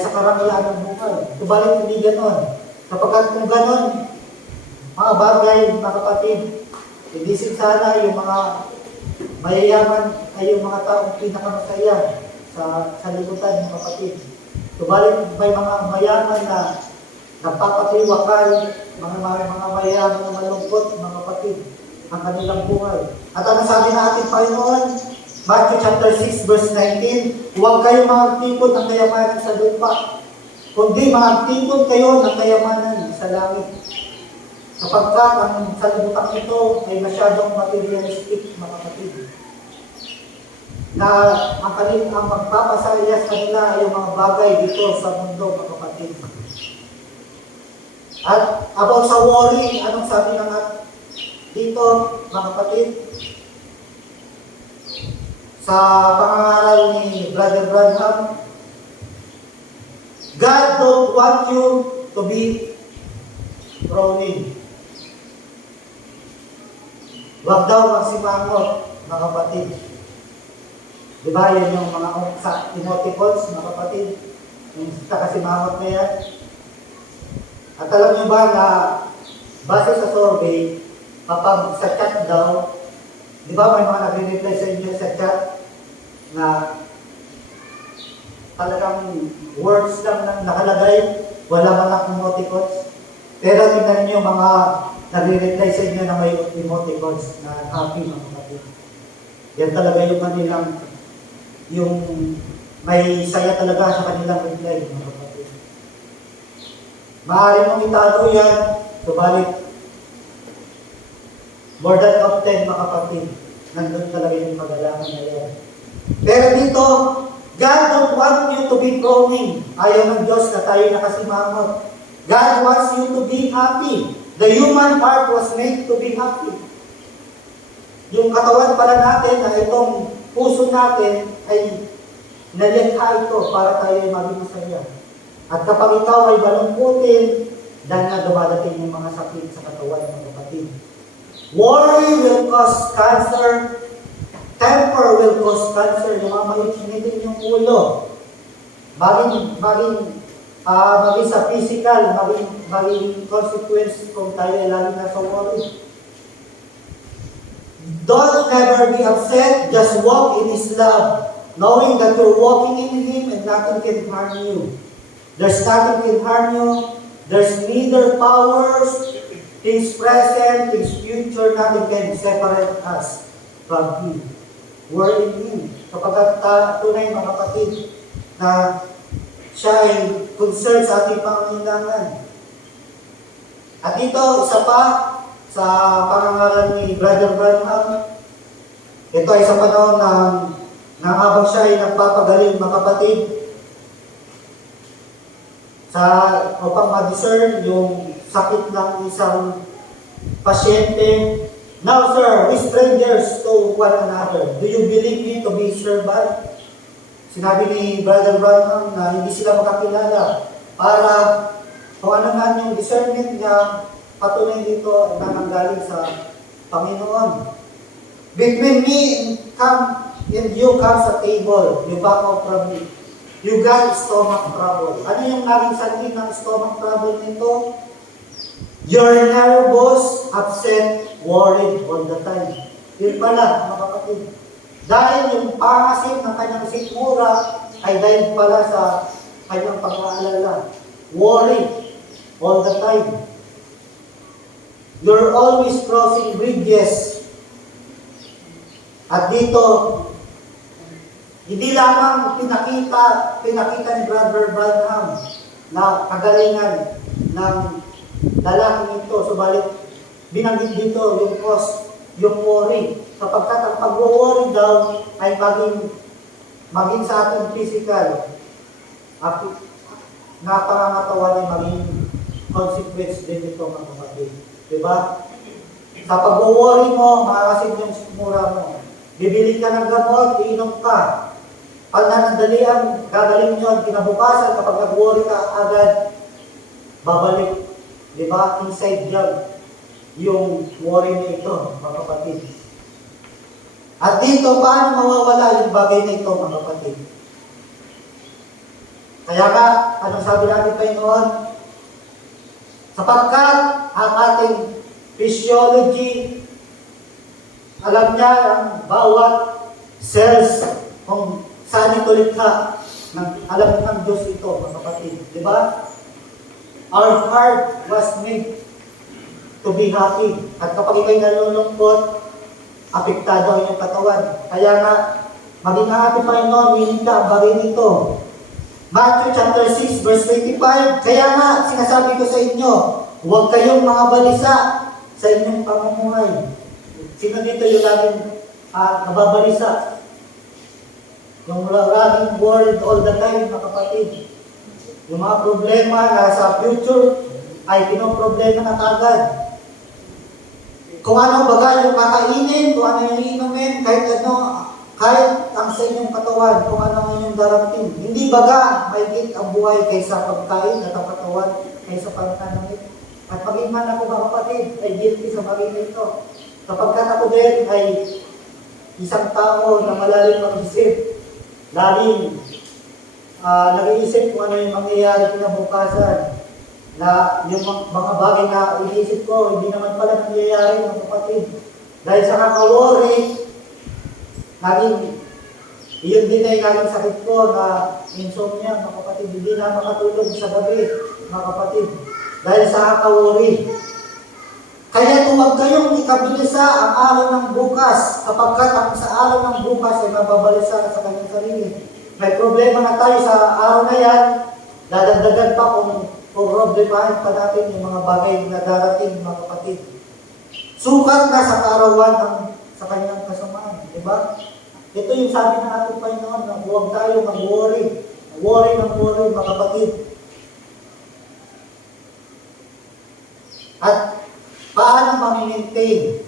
sa karangyaan ng buhay. Subalit hindi ganon. Sapagkat kung ganon, mga bagay, mga kapatid, hindi sana yung mga mayayaman ay yung mga taong pinakamasaya sa libutan ng kapatid. Subalit may mga mayaman na nagpapatiwakal, mga mayaman na malungkot, mga kapatid, ang kanilang buhay. At ang sabi ng ating Panginoon, Matthew chapter 6 verse 19, huwag kayong magtipon ng kayamanan sa lupa, kundi magtipon kayo ng kayamanan sa langit. Sapagkat ang salibutan ito ay masyadong materialistic, mga kapatid. Na ang magpapasaya sa kanila ay yung mga bagay dito sa mundo, mga kapatid. At about sa worry, anong sabi ng dito, mga kapatid? Sa pangangaral ni Brother Branham, God don't want you to be frowning. Huwag daw magsimangot, mga kapatid. Diba, yun yung mga sa emoticons, mga kapatid. Yung takasimangot na yan. At alam niyo ba na base sa survey, kapag sa chat daw, di ba may mga nagre-reply sa inyo sa chat na talagang words lang na nakalagay, wala man lang emoticons. Pero tingnan niyo mga nagre-reply sa inyo na may emoticons na happy mga kapatid. Yan talaga yung kanilang, yung may saya talaga sa kanilang reply mga kapatid. Maaari mong itago yan, subalit more than often mga kapatid, nandun talaga yung pag-alangan na yan. Pero dito, God don't want you to be groaning. Ayaw ng Diyos na tayo nakasimangot. God wants you to be happy. The human heart was made to be happy. Yung katawan pala natin, na itong puso natin, ay nalikha ito para tayo ay maging masaya. At kapag ikaw ay malungkutin, dahil na dumadating yung mga sakit sa katawan ng mga kapatid. Worry will cause cancer. Temper will cause cancer. Yung mga mainitin yung ulo. Maging sa physical, maging consequence kung tayo ay lagi na sa worry. Don't never be upset. Just walk in His love, knowing that you're walking in Him and nothing can harm you. There's nothing can harm you. There's neither powers, things present, things future, nothing can separate us from Him. We're in Him. Kapag tunay mga kapatid na siya ay concerned sa ating pangangailangan. At dito, isa pa, sa pangangaral ni Brother Branham, ito ay sa panahon na habang siya ay nagpapagaling mga kapatid, upang ma-discern yung sakit ng isang pasyente. Now, sir, we strangers to one another. Do you believe me to be servant? Sinabi ni Brother Branham na hindi sila makakilala para kung ano man yung discernment niya, patunay dito ay nananggaling sa Panginoon. Between me and you comes a table, you back out from me. You got stomach trouble. Ano yung naging sanhi ng stomach trouble nito? You're nervous, upset, worried all the time. Yun pala, mga kapatid. Dahil yung pangasin ng kanyang sikmura ay dahil pala sa kanyang pag-aalala. Worry all the time. You're always crossing bridges. At dito, hindi lamang pinakita ni Brother Branham na kagalingan ng lalaking ito. Subalit, binanggit dito yung cause, yung worry. Kapagkat ang pag-worry daw ay maging sa ating physical, na pangangatawan ay maging consequence din ito mga kapatid. Diba? Sa pag-worry mo, makakasin yung sikmura mo. Bibili ka ng gamot, iinom ka. Pag nanandalian, gagaling yun, kinabukasan, kapag nag-worry ka, agad babalik. Diba? Inside job yung worry na ito, mga kapatid. At dito, paano mawawala yung bagay na ito, mga kapatid? Kaya ka, anong sabi natin Panginoon? Sapagkat ang ating physiology, alam niya ang bawat cells kung saan ito likha. Alam ng Diyos ito, mga kapatid. Diba? Our heart was made to be happy. At kapag ikaw'y nalulungkot, apektado ang iyong katawan. Kaya nga, maging happy Panginoon, willing ka ang bagay nito. Matthew chapter 6, verse 25, kaya nga, sinasabi ko sa inyo, huwag kayong mga balisa sa inyong pamumuhay. Sino dito yung laging nababalisa? Yung laging worried all the time, mga kapatid. Yung mga problema na sa future ay pinoproblema na kagad. Kung ano baga yung kakainin, kung ano yung iinumin, kahit ang sa inyong katawan, kung ano ang inyong darating. Hindi baga mahigit ang buhay kaysa pagkain at ang katawan kaysa pagtanamit. At maging man ako mga kapatid, ay guilty sa bagay na ito. Kapag ako din ay isang tao na malalim mag-isip, laging nag-iisip kung ano yung mangyayari kinabukasan, na yung mga bagay na iniisip ko, hindi naman pala nangyayari mga kapatid. Dahil sa kaka-worry, naging Iyon din ay laging sakit ko na insomnia, mga kapatid. Hindi na makatulog sa gabi, mga kapatid. Dahil sa kawuri. Kaya huwag kayong ikabilisa ang araw ng bukas, sapagkat ang sa araw ng bukas ay mababalisa sa kanyang sarili. May problema na tayo sa araw na yan, dadagdagan pa kung problemahin pa natin yung mga bagay na darating, mga kapatid. Sukat na sa kaarawan ng sa kanyang kasamaan, di ba? Ito yung sabi ng ating Panginoon na huwag tayo mag-worry. Worry, mga kapatid. At paano ma-maintain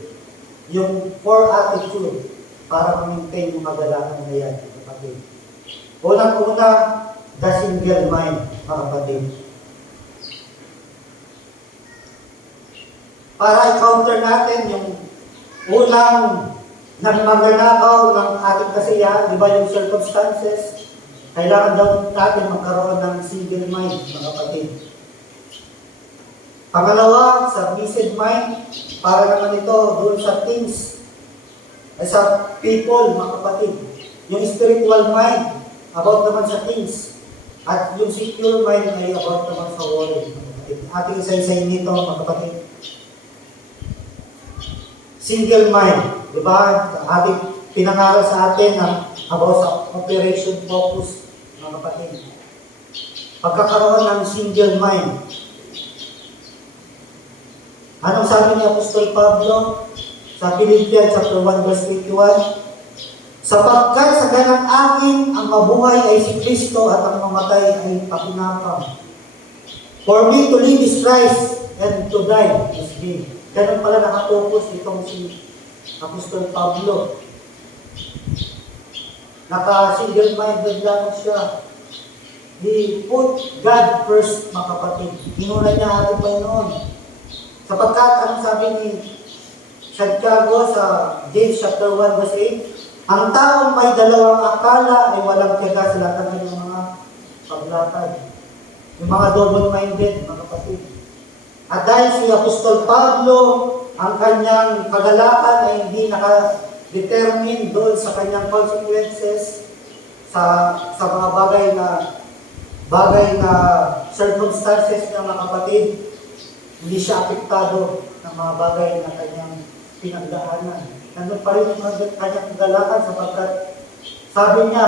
yung core attitude para ma-maintain yung kagalakan na yan, mga kapatid? Unang-una, the single mind, mga kapatid. Para i-counter natin yung ulang ng magnanakaw ng ating kasiyahan, di ba yung circumstances, kailangan daw natin magkaroon ng single mind, mga kapatid. Pangalawa, submissive mind, para naman ito doon sa things, sa people, mga kapatid. Yung spiritual mind, about naman sa things. At yung secure mind ay about naman sa worry, mga kapatid. Ating isa-isa nito, mga kapatid. Single mind, di ba? Ating pinangaral sa atin about sa operation focus, mga kapatid. Pagkakaroon ng single mind. Anong sabi ni Apostol Pablo sa Philippians chapter 1 verse 21? Sapagkat sa ganang akin ang mabuhay ay si Kristo at ang mamatay ay pakinabang. For me to live is Christ and to die is gain. Ganun pala nakatopos itong si Apostol Pablo. Naka-single-minded lang siya. He put God first, mga kapatid. Inuna niya ating Panginoon. Sapagkat, anong sabi ni Santiago sa James chapter 1 verse 8, ang taong may dalawang akala ay walang tiyaga sa lahat ng mga paglakad. Yung mga double-minded, mga kapatid. At dahil si Apostol Pablo, ang kanyang kagalakan ay hindi naka-determine doon sa kanyang consequences sa mga bagay na circumstances ng mga kapatid, hindi siya apektado ng mga bagay na kanyang pinagdaanan. Nandun pa rin yung kanyang kagalakan sapagkat sabi niya,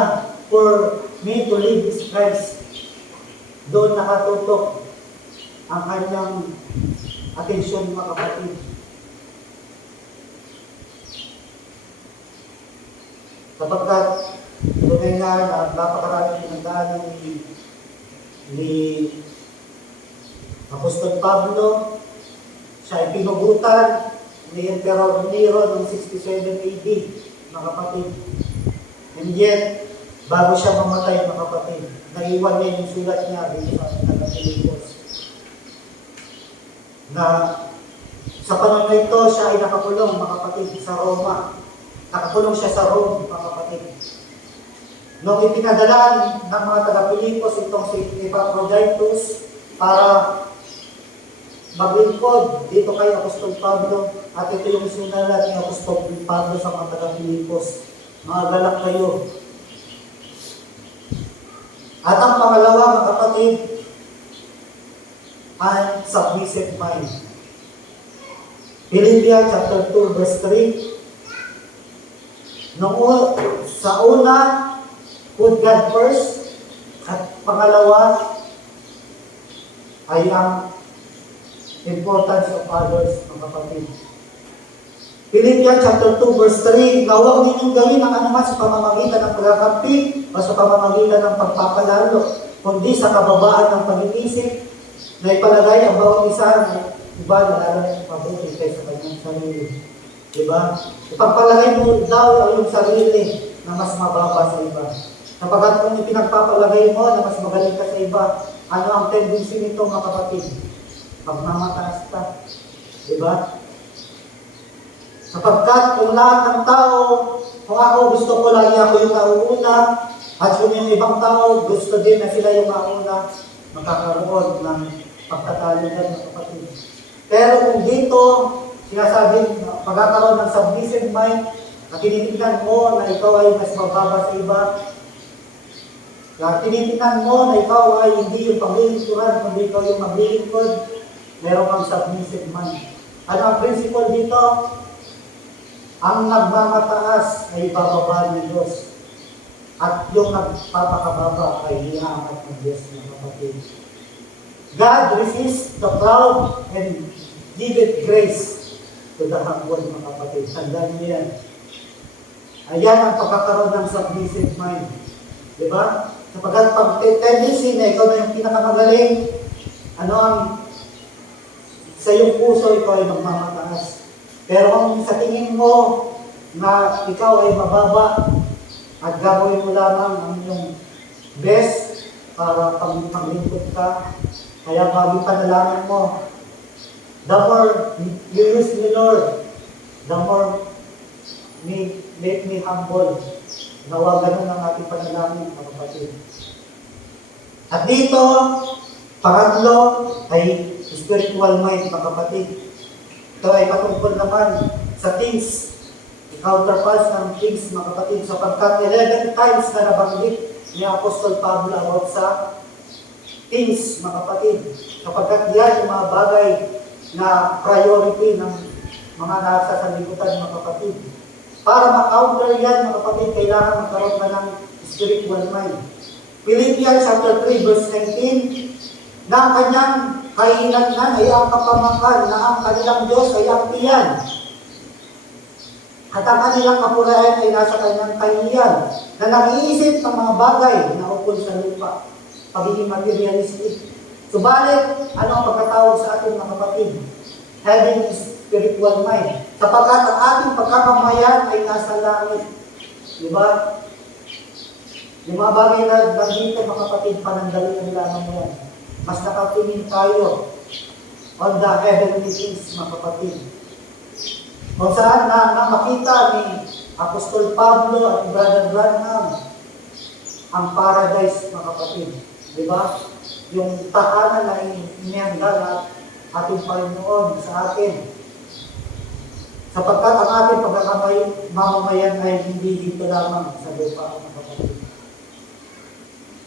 for me to live is Christ. Doon nakatutok ang kanyang atensyon, mga kapatid. Sapagkat tunay na napakaraming pinagdaanan ni Apostol Pablo, siya ay pinugutan ni Emperor Nero noong 67 AD, mga kapatid. And yet, bago siya mamatay, mga kapatid, naiwan niya yung sulat niya dito sa Taga-Pilipos. Na sa panahon na ito, siya ay nakakulong, mga kapatid, sa Roma. Nakakulong siya sa Rome, mga kapatid. Nung ipinadalaan ng mga Taga-Pilipos itong si Epaphroditus para maglingkod dito kay Apostol Pablo, at ito yung sinulat ni Apostol Pablo sa mga Taga-Pilipos. Mga galak kayo. At ang pangalawa, mga kapatid, ay submissive mind. Philippians chapter 2 verse 3. Sa una, put God first, at pangalawa ay ang importance of others, mga kapatid. Philippians chapter 2 verse 3, na huwag ninyong gawin ang anuman sa pamamagitan ng pagkakampi o sa pamamagitan ng pagpapalalo, kundi sa kababaan ng pag-iisip na ipalagay ang bawat isa na iba na lalo ng mabuti kaysa kanyang sarili. Diba? Ipagpalagay mo daw ang iyong sarili na mas mababa sa iba. Kapag kung ipinagpapalagay mo na mas magaling ka sa iba, ano ang tendency nito, mga kapatid? Pagmamataas ka. Diba? Sapagkat kung lahat ng tao, kung ako gusto ko lagi ako yung nauuna, at kung yung ibang tao gusto din na sila yung mauna, magkakaroon ng pagkatalo ng mga kapatid. Pero kung dito, sinasabi, pagkakaroon ng submissive mind, Na tinitingnan mo na ikaw ay mas mababa sa iba. Na tinitingnan mo na ikaw ay hindi yung paglilingkuran, kundi ikaw yung maglilingkod. Meron kang submissive man. Ano ang principle dito? Ang nagmamataas ay bababa ng Diyos. At yung nagpapakababa ay hiangat ng Diyos, mga kapatid. God resists the proud and giveth grace to the humble, mga kapatid. Tandaan niyo yan. Ayan ang pagkakaroon ng submissive mind. Diba? Sapagkat pag tendency na ikaw na yung pinakamagaling, ano ang sa iyong puso, ikaw ay magmamataas. Pero kung sa tingin mo na ikaw ay mababa at gagawin mo lamang ang iyong best para paglingkod ka, kaya bagong panalangin mo, the more you use me, Lord, the more make me humble. Nawa ganun ang ating panalangin, mga kapatid. At dito, pangatlo ay spiritual mind, mga kapatid. Ito ay patungkol naman sa things, counterparts ng things, mga kapatid, sapagkat 11 times na nabanggit ni Apostol Pablo about sa things, mga kapatid. Sapagkat yan yung mga bagay na priority ng mga nasa sanlibutan, mga kapatid. Para ma-counter yan, mga kapatid, kailangan magkaroon ka ng spiritual mind. Philippians chapter 3, verse 19, na ang kanyang kahinatnan ay ang kapamakan, na ang kanilang Diyos ay ang tiyan. At ang kanilang kapurahan ay nasa kanyang kahiyan, na nag-iisip ng mga bagay na ukol sa lupa, pagiging materialistic. Subalit, ano ang pagkatawag sa ating mga kapatid? Having spiritual mind. Sapagkat ang ating pagkakamayan ay nasa langit. Diba? Yung mga bagay na nandito, mga kapatid, panandalian lamang yan. Mas nakatingin tayo on the heavenly things, mga kapatid. Kung saan na makita ni Apostol Pablo at Brother Branham ang paradise, mga kapatid. Diba? Yung tahanan na inihanda na ating Panginoon sa atin. Sapagkat ang ating pagkakamamayan ay hindi dito lamang sa lupa, mga kapatid.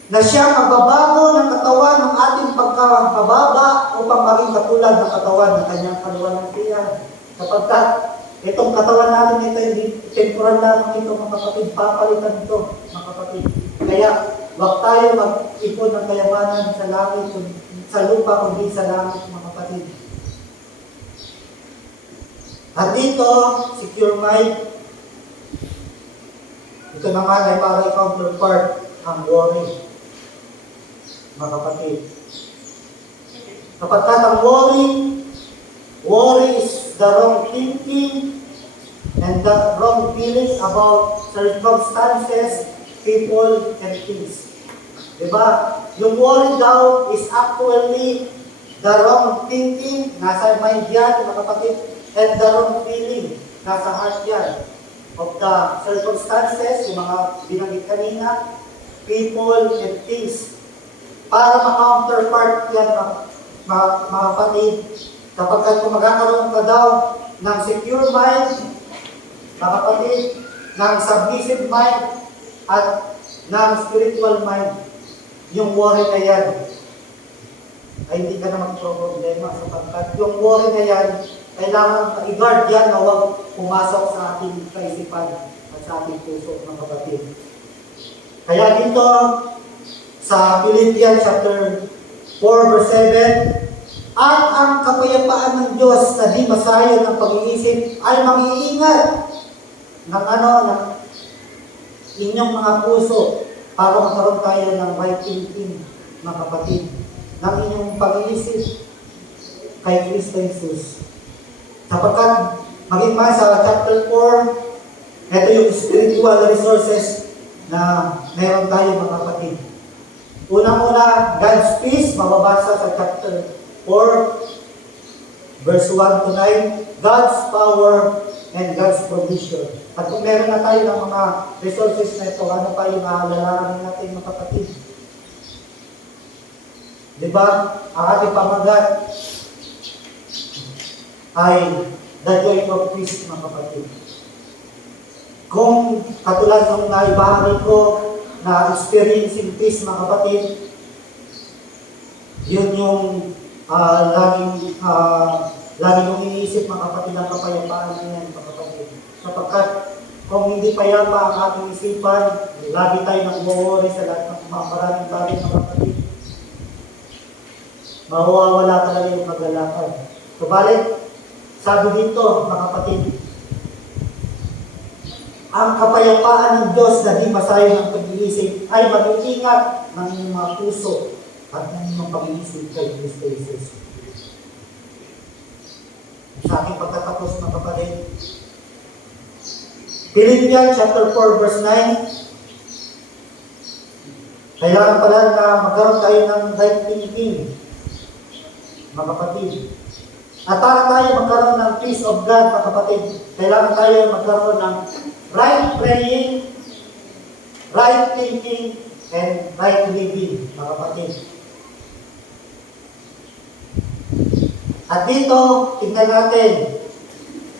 Na siya magbabago ng katawan ng ating pagkakababa upang maging katulad ng katawan ng kanyang kaluwalhatian. Sapagkat itong katawan natin ito, hindi temporal lamang ito, mga kapatid, papalitan ito, mga kapatid. Kaya, huwag tayo mag-ipon ng kayamanan sa langit, sa lupa, kundi sa langit, mga kapatid. At dito, secure mind, ito naman ay para i-counterpart ang worry, mga kapatid. Kapagkat ang worry is the wrong thinking and the wrong feeling about circumstances, people, and things. Diba? Yung worry daw is actually the wrong thinking, nasa mind yan, mga kapatid, and the wrong feeling, nasa heart yan, of the circumstances, yung mga binanggit kanina, people, and things. Para ma-counterpart yan, mga kapatid, kapag kung magkakaroon ka daw ng secure mind, mga kapatid, ng submissive mind, at ng spiritual mind, yung worry na yan, ay hindi ka na magproblema sapagkat yung worry na yan, kailangan i-guard yan na huwag pumasok sa ating kaisipan at sa ating puso, mga kapatid. Kaya dito, sa Philippians chapter 4, verse 7, at ang kapayapaan ng Diyos na di masayo ng pag-iisip ay mag-iingat ng ng inyong mga puso para magkaroon tayo ng right thinking, mga kapatid, ng inyong pag-iisip kay Kristo Jesus. Sapagkat maging man sa chapter 4, ito yung spiritual resources na meron tayo, mga kapatid. Unang-una, God's peace, mababasa sa chapter 4, verse 1 to 9, God's power and God's provision. At kung meron na tayo ng mga resources na ito, ano pa yung aalalahanin natin, mga kapatid? Diba? Ang ating pamagat ay the joy of peace, mga kapatid. Kung katulad ng naibahagi ko na experiencing peace, mga kapatid, yun yung lagi yung iniisip, mga kapatid, ang kapayapaan na yan, mga kapatid. Sapagkat kung hindi payapa ang ating isipan, lagi tayo nag-worry sa lahat ng mga maraming bagay, mga kapatid, mawawala talaga yung kagalakan. Subalit, sabi dito, mga kapatid, ang kapayapaan ng Diyos na di masayo ng pag-iisip ay mag-iingat ng inyong mga puso at ng inyong pag-iisip kay Kristo Jesus. Sa aking pagtatapos, mga kapatid, Philippians chapter 4 verse 9, kailangan pala na magkaroon tayo ng right thinking, mga kapatid. At para tayo magkaroon ng peace of God, mga kapatid, kailangan tayo magkaroon ng right praying, right thinking, and right living, mga kapatid. At dito, tingnan natin,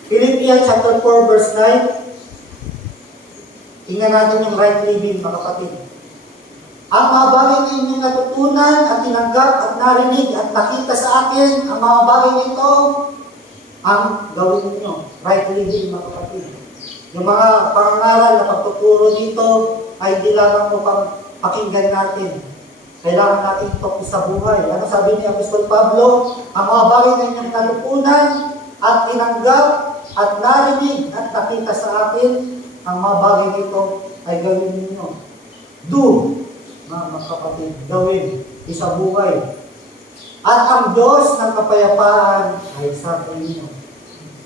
Philippians chapter 4 verse 9, tingnan natin yung right living, mga kapatid. Ang mga bagay na inyong natutunan at tinanggap at narinig at nakita sa akin, ang mga bagay nito, ang gawin ninyo. Right living, mga kapatid. Yung mga pangangaral na pagtuturo dito ay hindi lamang mo pang pakinggan natin. Kailangan natin ito sa buhay. Ano sabi ni Apostol Pablo? Ang mga bagay na inyong natutunan at tinanggap at narinig at nakita sa akin, ang mga bagay nito ay gawin ninyo. Do, mga kapatid, gawin sa buhay. At ang Diyos ng kapayapaan ay sa inyo.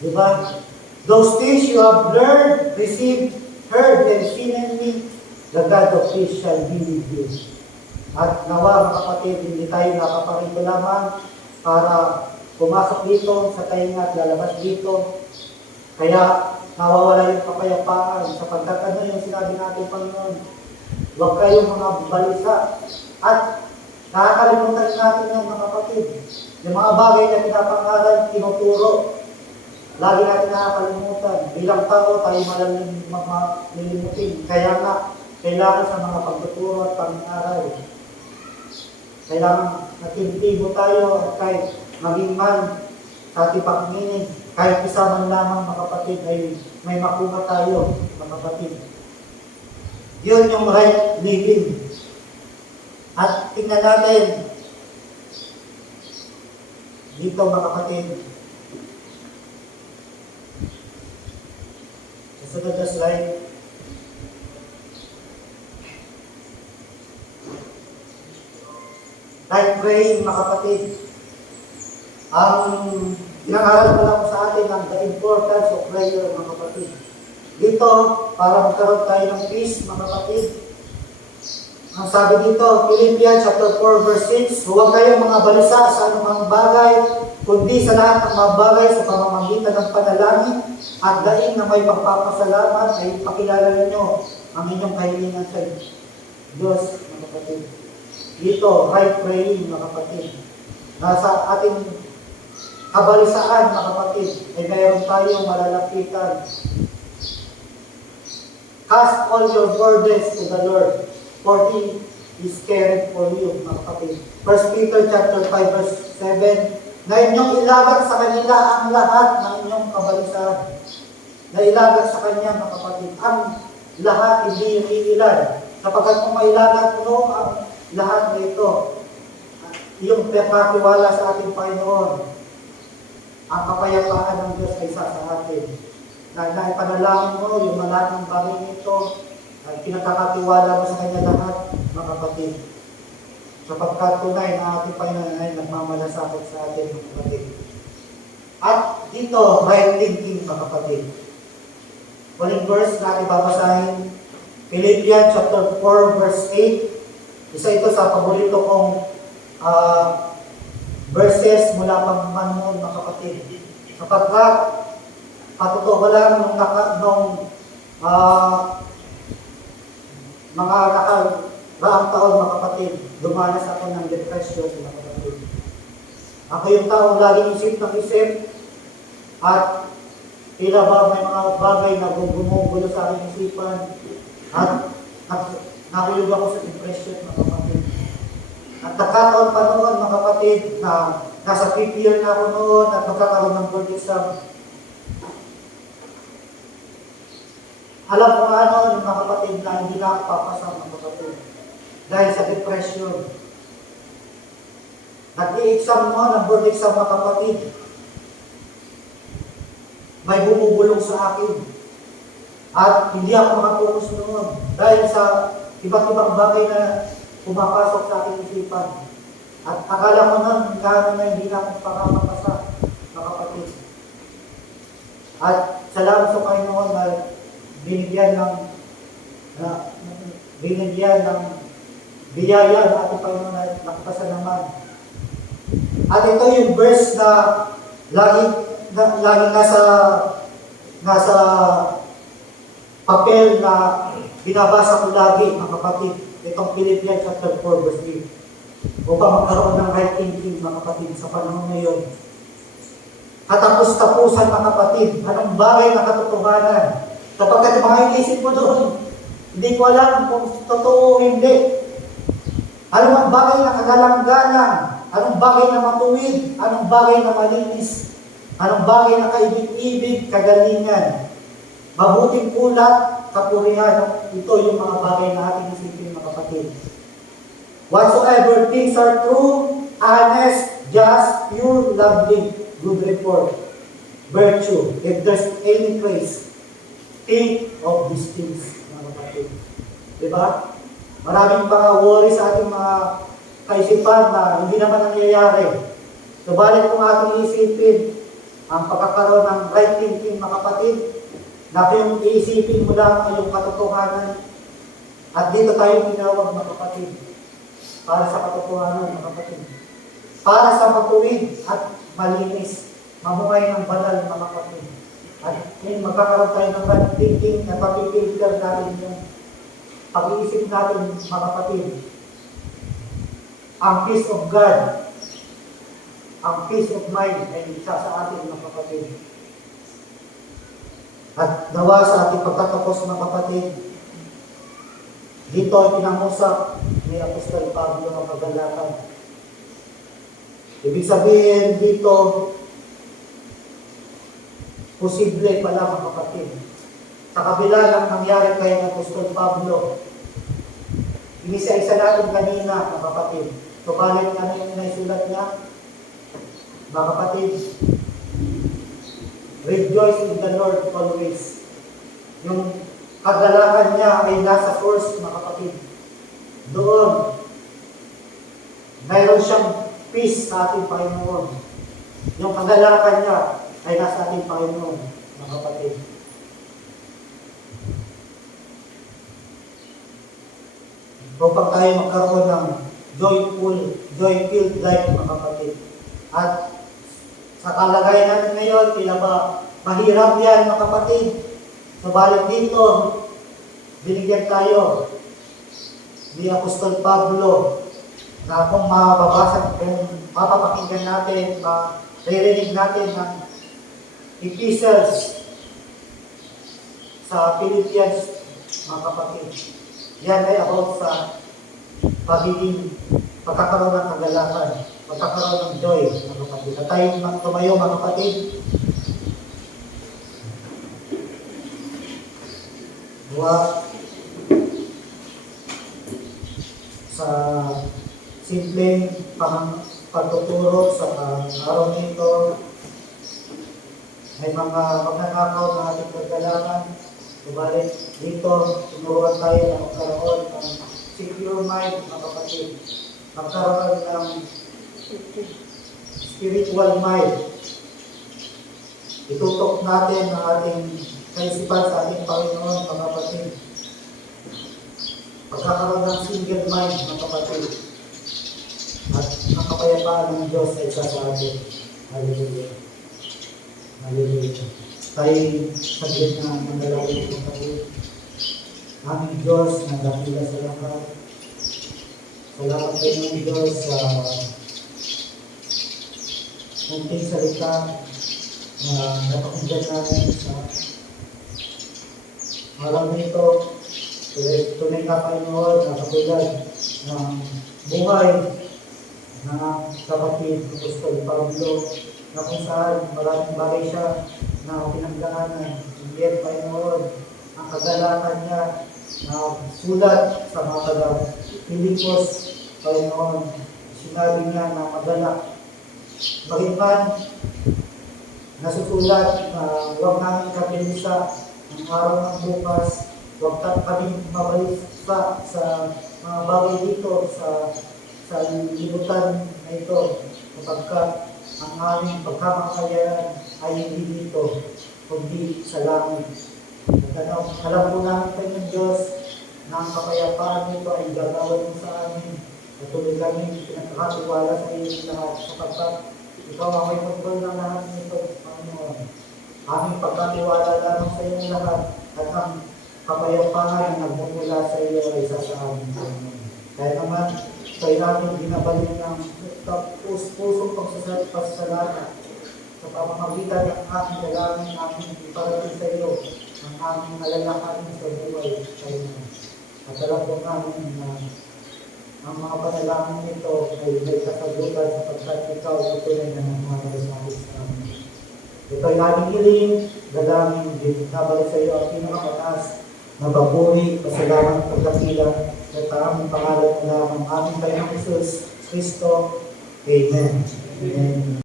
Diba? Those things you have learned, received, heard, and seen in me, the God of peace shall be with you. At nawa, mga kapatid, hindi tayo nakaparito lamang para pumasok dito sa tainga at lalabas dito. Kaya nawawala yung kapayapaan sapagkat ano yung sinabi natin, Panginoon, huwag kayong mga balisa. At nakakalimutan natin yan, mga kapatid. Yung mga bagay na pinapangalan, tinuturo, lagi natin nakakalimutan. Bilang tao, tayo malilimutin. Kaya nga, kailangan sa mga pagtuturo at pangaral, kailangan natintibo tayo at kahit maging man sa ating pagminin, kahit isa man lamang, mga kapatid, ay may makuha tayo, mga kapatid. Yun yung right living. At tingnan natin dito, mga kapatid, sa sunod na slide. Right praying, mga kapatid. Ang pinangaral ko lang sa atin ang the importance of prayer, mga kapatid. Dito, para magkaroon tayo ng peace, mga kapatid. Ang sabi dito, Philippians chapter 4 verse 6, huwag kayong mga balisa sa anumang bagay, kundi sa lahat ng mga bagay sa pamamagitan ng panalangin at daing na may pagpapasalamat ay pakilala ninyo ang inyong kahilingan sa Diyos, mga kapatid. Dito, right praying, mga kapatid. Nasa ating kabalisaan, mga kapatid, ay mayroon tayong malalapitan. Cast all your burdens to the Lord, for He is caring for you, mga kapatid. 1 Peter chapter 5 verse 7, na inyong ilagak sa kanila ang lahat ng inyong kabalisaan. Na ilagak sa Kanya, mga kapatid, ang lahat, hindi yung iilan. Sapagkat kung mailagat mo ang lahat na ito, yung pagkatiwala sa ating Panginoon, ang kapayapaan ng Diyos ay isa sa atin. Na ipanalangin mo yung lahat ng bagay nito, ay pinagkakatiwala mo sa Kanya lahat, mga kapatid. Sapagkat tunay na ating Panginoon ay nagmamalasakit sa atin, mga kapatid. At dito, right thinking, mga kapatid. Waling verse na ibabasahin, Philippians chapter 4 verse 8. Isa ito sa paborito kong verses mula pang manon, mga kapatid. Sapagkat patotoo ko lang nung mga nakaraang taon, mga kapatid, dumanas ako ng depression, mga kapatid. Ako yung taong laging isip ng isip at Tila ba may mga bagay na gumugulo sa aking isipan at nakulog ako sa depression, mga kapatid. At nagkataon pa noon, mga kapatid, na nasa PPL na ako noon at magkakaroon ng board exam. Alam ko nga noon, mga kapatid, na hindi na ako papasa, mga kapatid. Dahil sa depression. Nag-i-exam noon, ang board exam, mga kapatid. May bumubulong sa akin. At hindi ako makapokus noon. Dahil sa iba't ibang bagay na pumapasok sa aking isipan. At akala ko nun, na hindi na ako pakapapasa, mga kapatid. At salamat sa Panginoon na binigyan ng biyaya ng ating Panginoon na nakapasa naman. At ito yung verse na lagi nasa papel na binabasa ko lagi, mga kapatid. Itong Philippians chapter 4 verse 3. Upang magkaroon ng right thinking, mga kapatid, sa panahon ngayon. Katapos-tapusan, mga kapatid, anong bagay na katotohanan? Kapag mga inisip mo doon, hindi ko alam kung totoo o hindi. Anong bagay na kagalang-galang? Anong bagay na matuwid? Anong bagay na malinis? Anong bagay na kaibig-ibig, kagalingan? Mabuting kulat, kapurihan. Ito yung mga bagay na ating isipin, mga kapatid. Whatsoever things are true, honest, just, pure, lovely, good report, virtue, if there's any praise, think of these things, mga kapatid. Diba? Maraming mga worry sa ating mga kaisipan na hindi naman nangyayari. Subalit kung ating isipin ang pagkakaroon ng right thinking, mga kapatid, na yung iisipin mo lang ay yung katotohanan. At dito tayo tinawag, mga kapatid, para sa katotohanan, mga kapatid. Para sa matuwid at malinis, mamungay ng banal, mga kapatid. At yun, magkakaroon tayo ng right thinking na papipilter natin yung pag-iisip natin, mga kapatid. Ang peace of God, ang peace of mind ay isa sa atin, mga kapatid. At nawa sa ating pagtatapos, mga kapatid, dito ay pinangusap ni Apostol Pablo ng Kagalakan. Ibig sabihin dito, posible pala, mga kapatid. Sa kabila ng nangyari kay Apostol Pablo, inisa-isa natin kanina, mga kapatid. Tubalit ano yung naisulat niya? Mga kapatid, rejoice in the Lord always. Yung kagalakan niya ay nasa source, mga kapatid. Doon, mayroon siyang peace sa ating Panginoon. Yung kagalakan niya ay nasa ating Panginoon, mga kapatid. Upang tayo magkaroon ng joy-filled life, mga kapatid. At sa kalagayan natin ngayon, tila ba mahirap yan, mga kapatid. Subalit dito, binigyan tayo ni Apostol Pablo na kung mapapakinggan natin, maririnig natin ng epistles sa Philippians, mga kapatid. Yan ay about sa pagkakaroon ng kagalakan, pagkakaroon ng joy, mga kapatid. At tayo tumayo, mga kapatid. Sa simpleng pagtuturo sa araw nito, may mga magnanakaw na ating kagalakan. Subalit dito, tinuruan tayo na magkaroon ng secure mind, mga kapatid. Magkaroon ng spiritual mind. Itutok natin ang ating kaisipan sa ating Panginoon, mga kapatid. Pagkakaroon ng single mind, mga kapatid. At ang kapayapaan ng Diyos ay isa sa atin. Hallelujah. Hallelujah. Tayo saglit na mandalawin, mga kapatid. Aming Diyos na dakila sa lahat. Salamat kayo ng Diyos sa kunting salita na napakinggan namin sa malam nito. Tunay na Panginoon na katulad ng buhay ng kapatid ng Apostol Pablo na kung saan maraming bagay siya na pinagdaanan. Hindi Panginoon ang kagalakan niya na sulat sa mga taga-Pilipos, Panginoon, sinabi niya na madala. Bagaman nasusulat na huwag namin kapilisa ang araw ng bukas, huwag kami mabalisa sa mga bagay dito sa libutan na ito, kapagka ang aming pagkamakayaan ay hindi dito, kundi sa langit. At alam po namin kayo ng Diyos na ang kapayapaan nito ay gagawin mo sa amin. At tuloy kami pinagkakatiwala sa iyo lahat, sapagkat ikaw ang may kontrol ng lahat nito, Panginoon. Aming pagkatiwala lamang sa iyo lahat, at ang kapayapaan na nagmumula sa iyo ay isa sa amin, Panginoon. Kaya naman, kaya namin binabalik ng pusong pagsasalamat sa pamamagitan ng aking dalangin namin iparating sa iyo ang aming alalakarin sa buhay, Panginoon. At alam po namin na ang mga panalangin nito ay may kasagutan sapagkat ikaw ay tunay na nagmamalasakit sa amin. Ito ay aming hiling, dalangin, binabalik sa iyo ang pinakamataas na papuri, pasalamat, pagkakila, at aming pangalan na lamang aming Panginoong Jesus Kristo. Amen. Amen.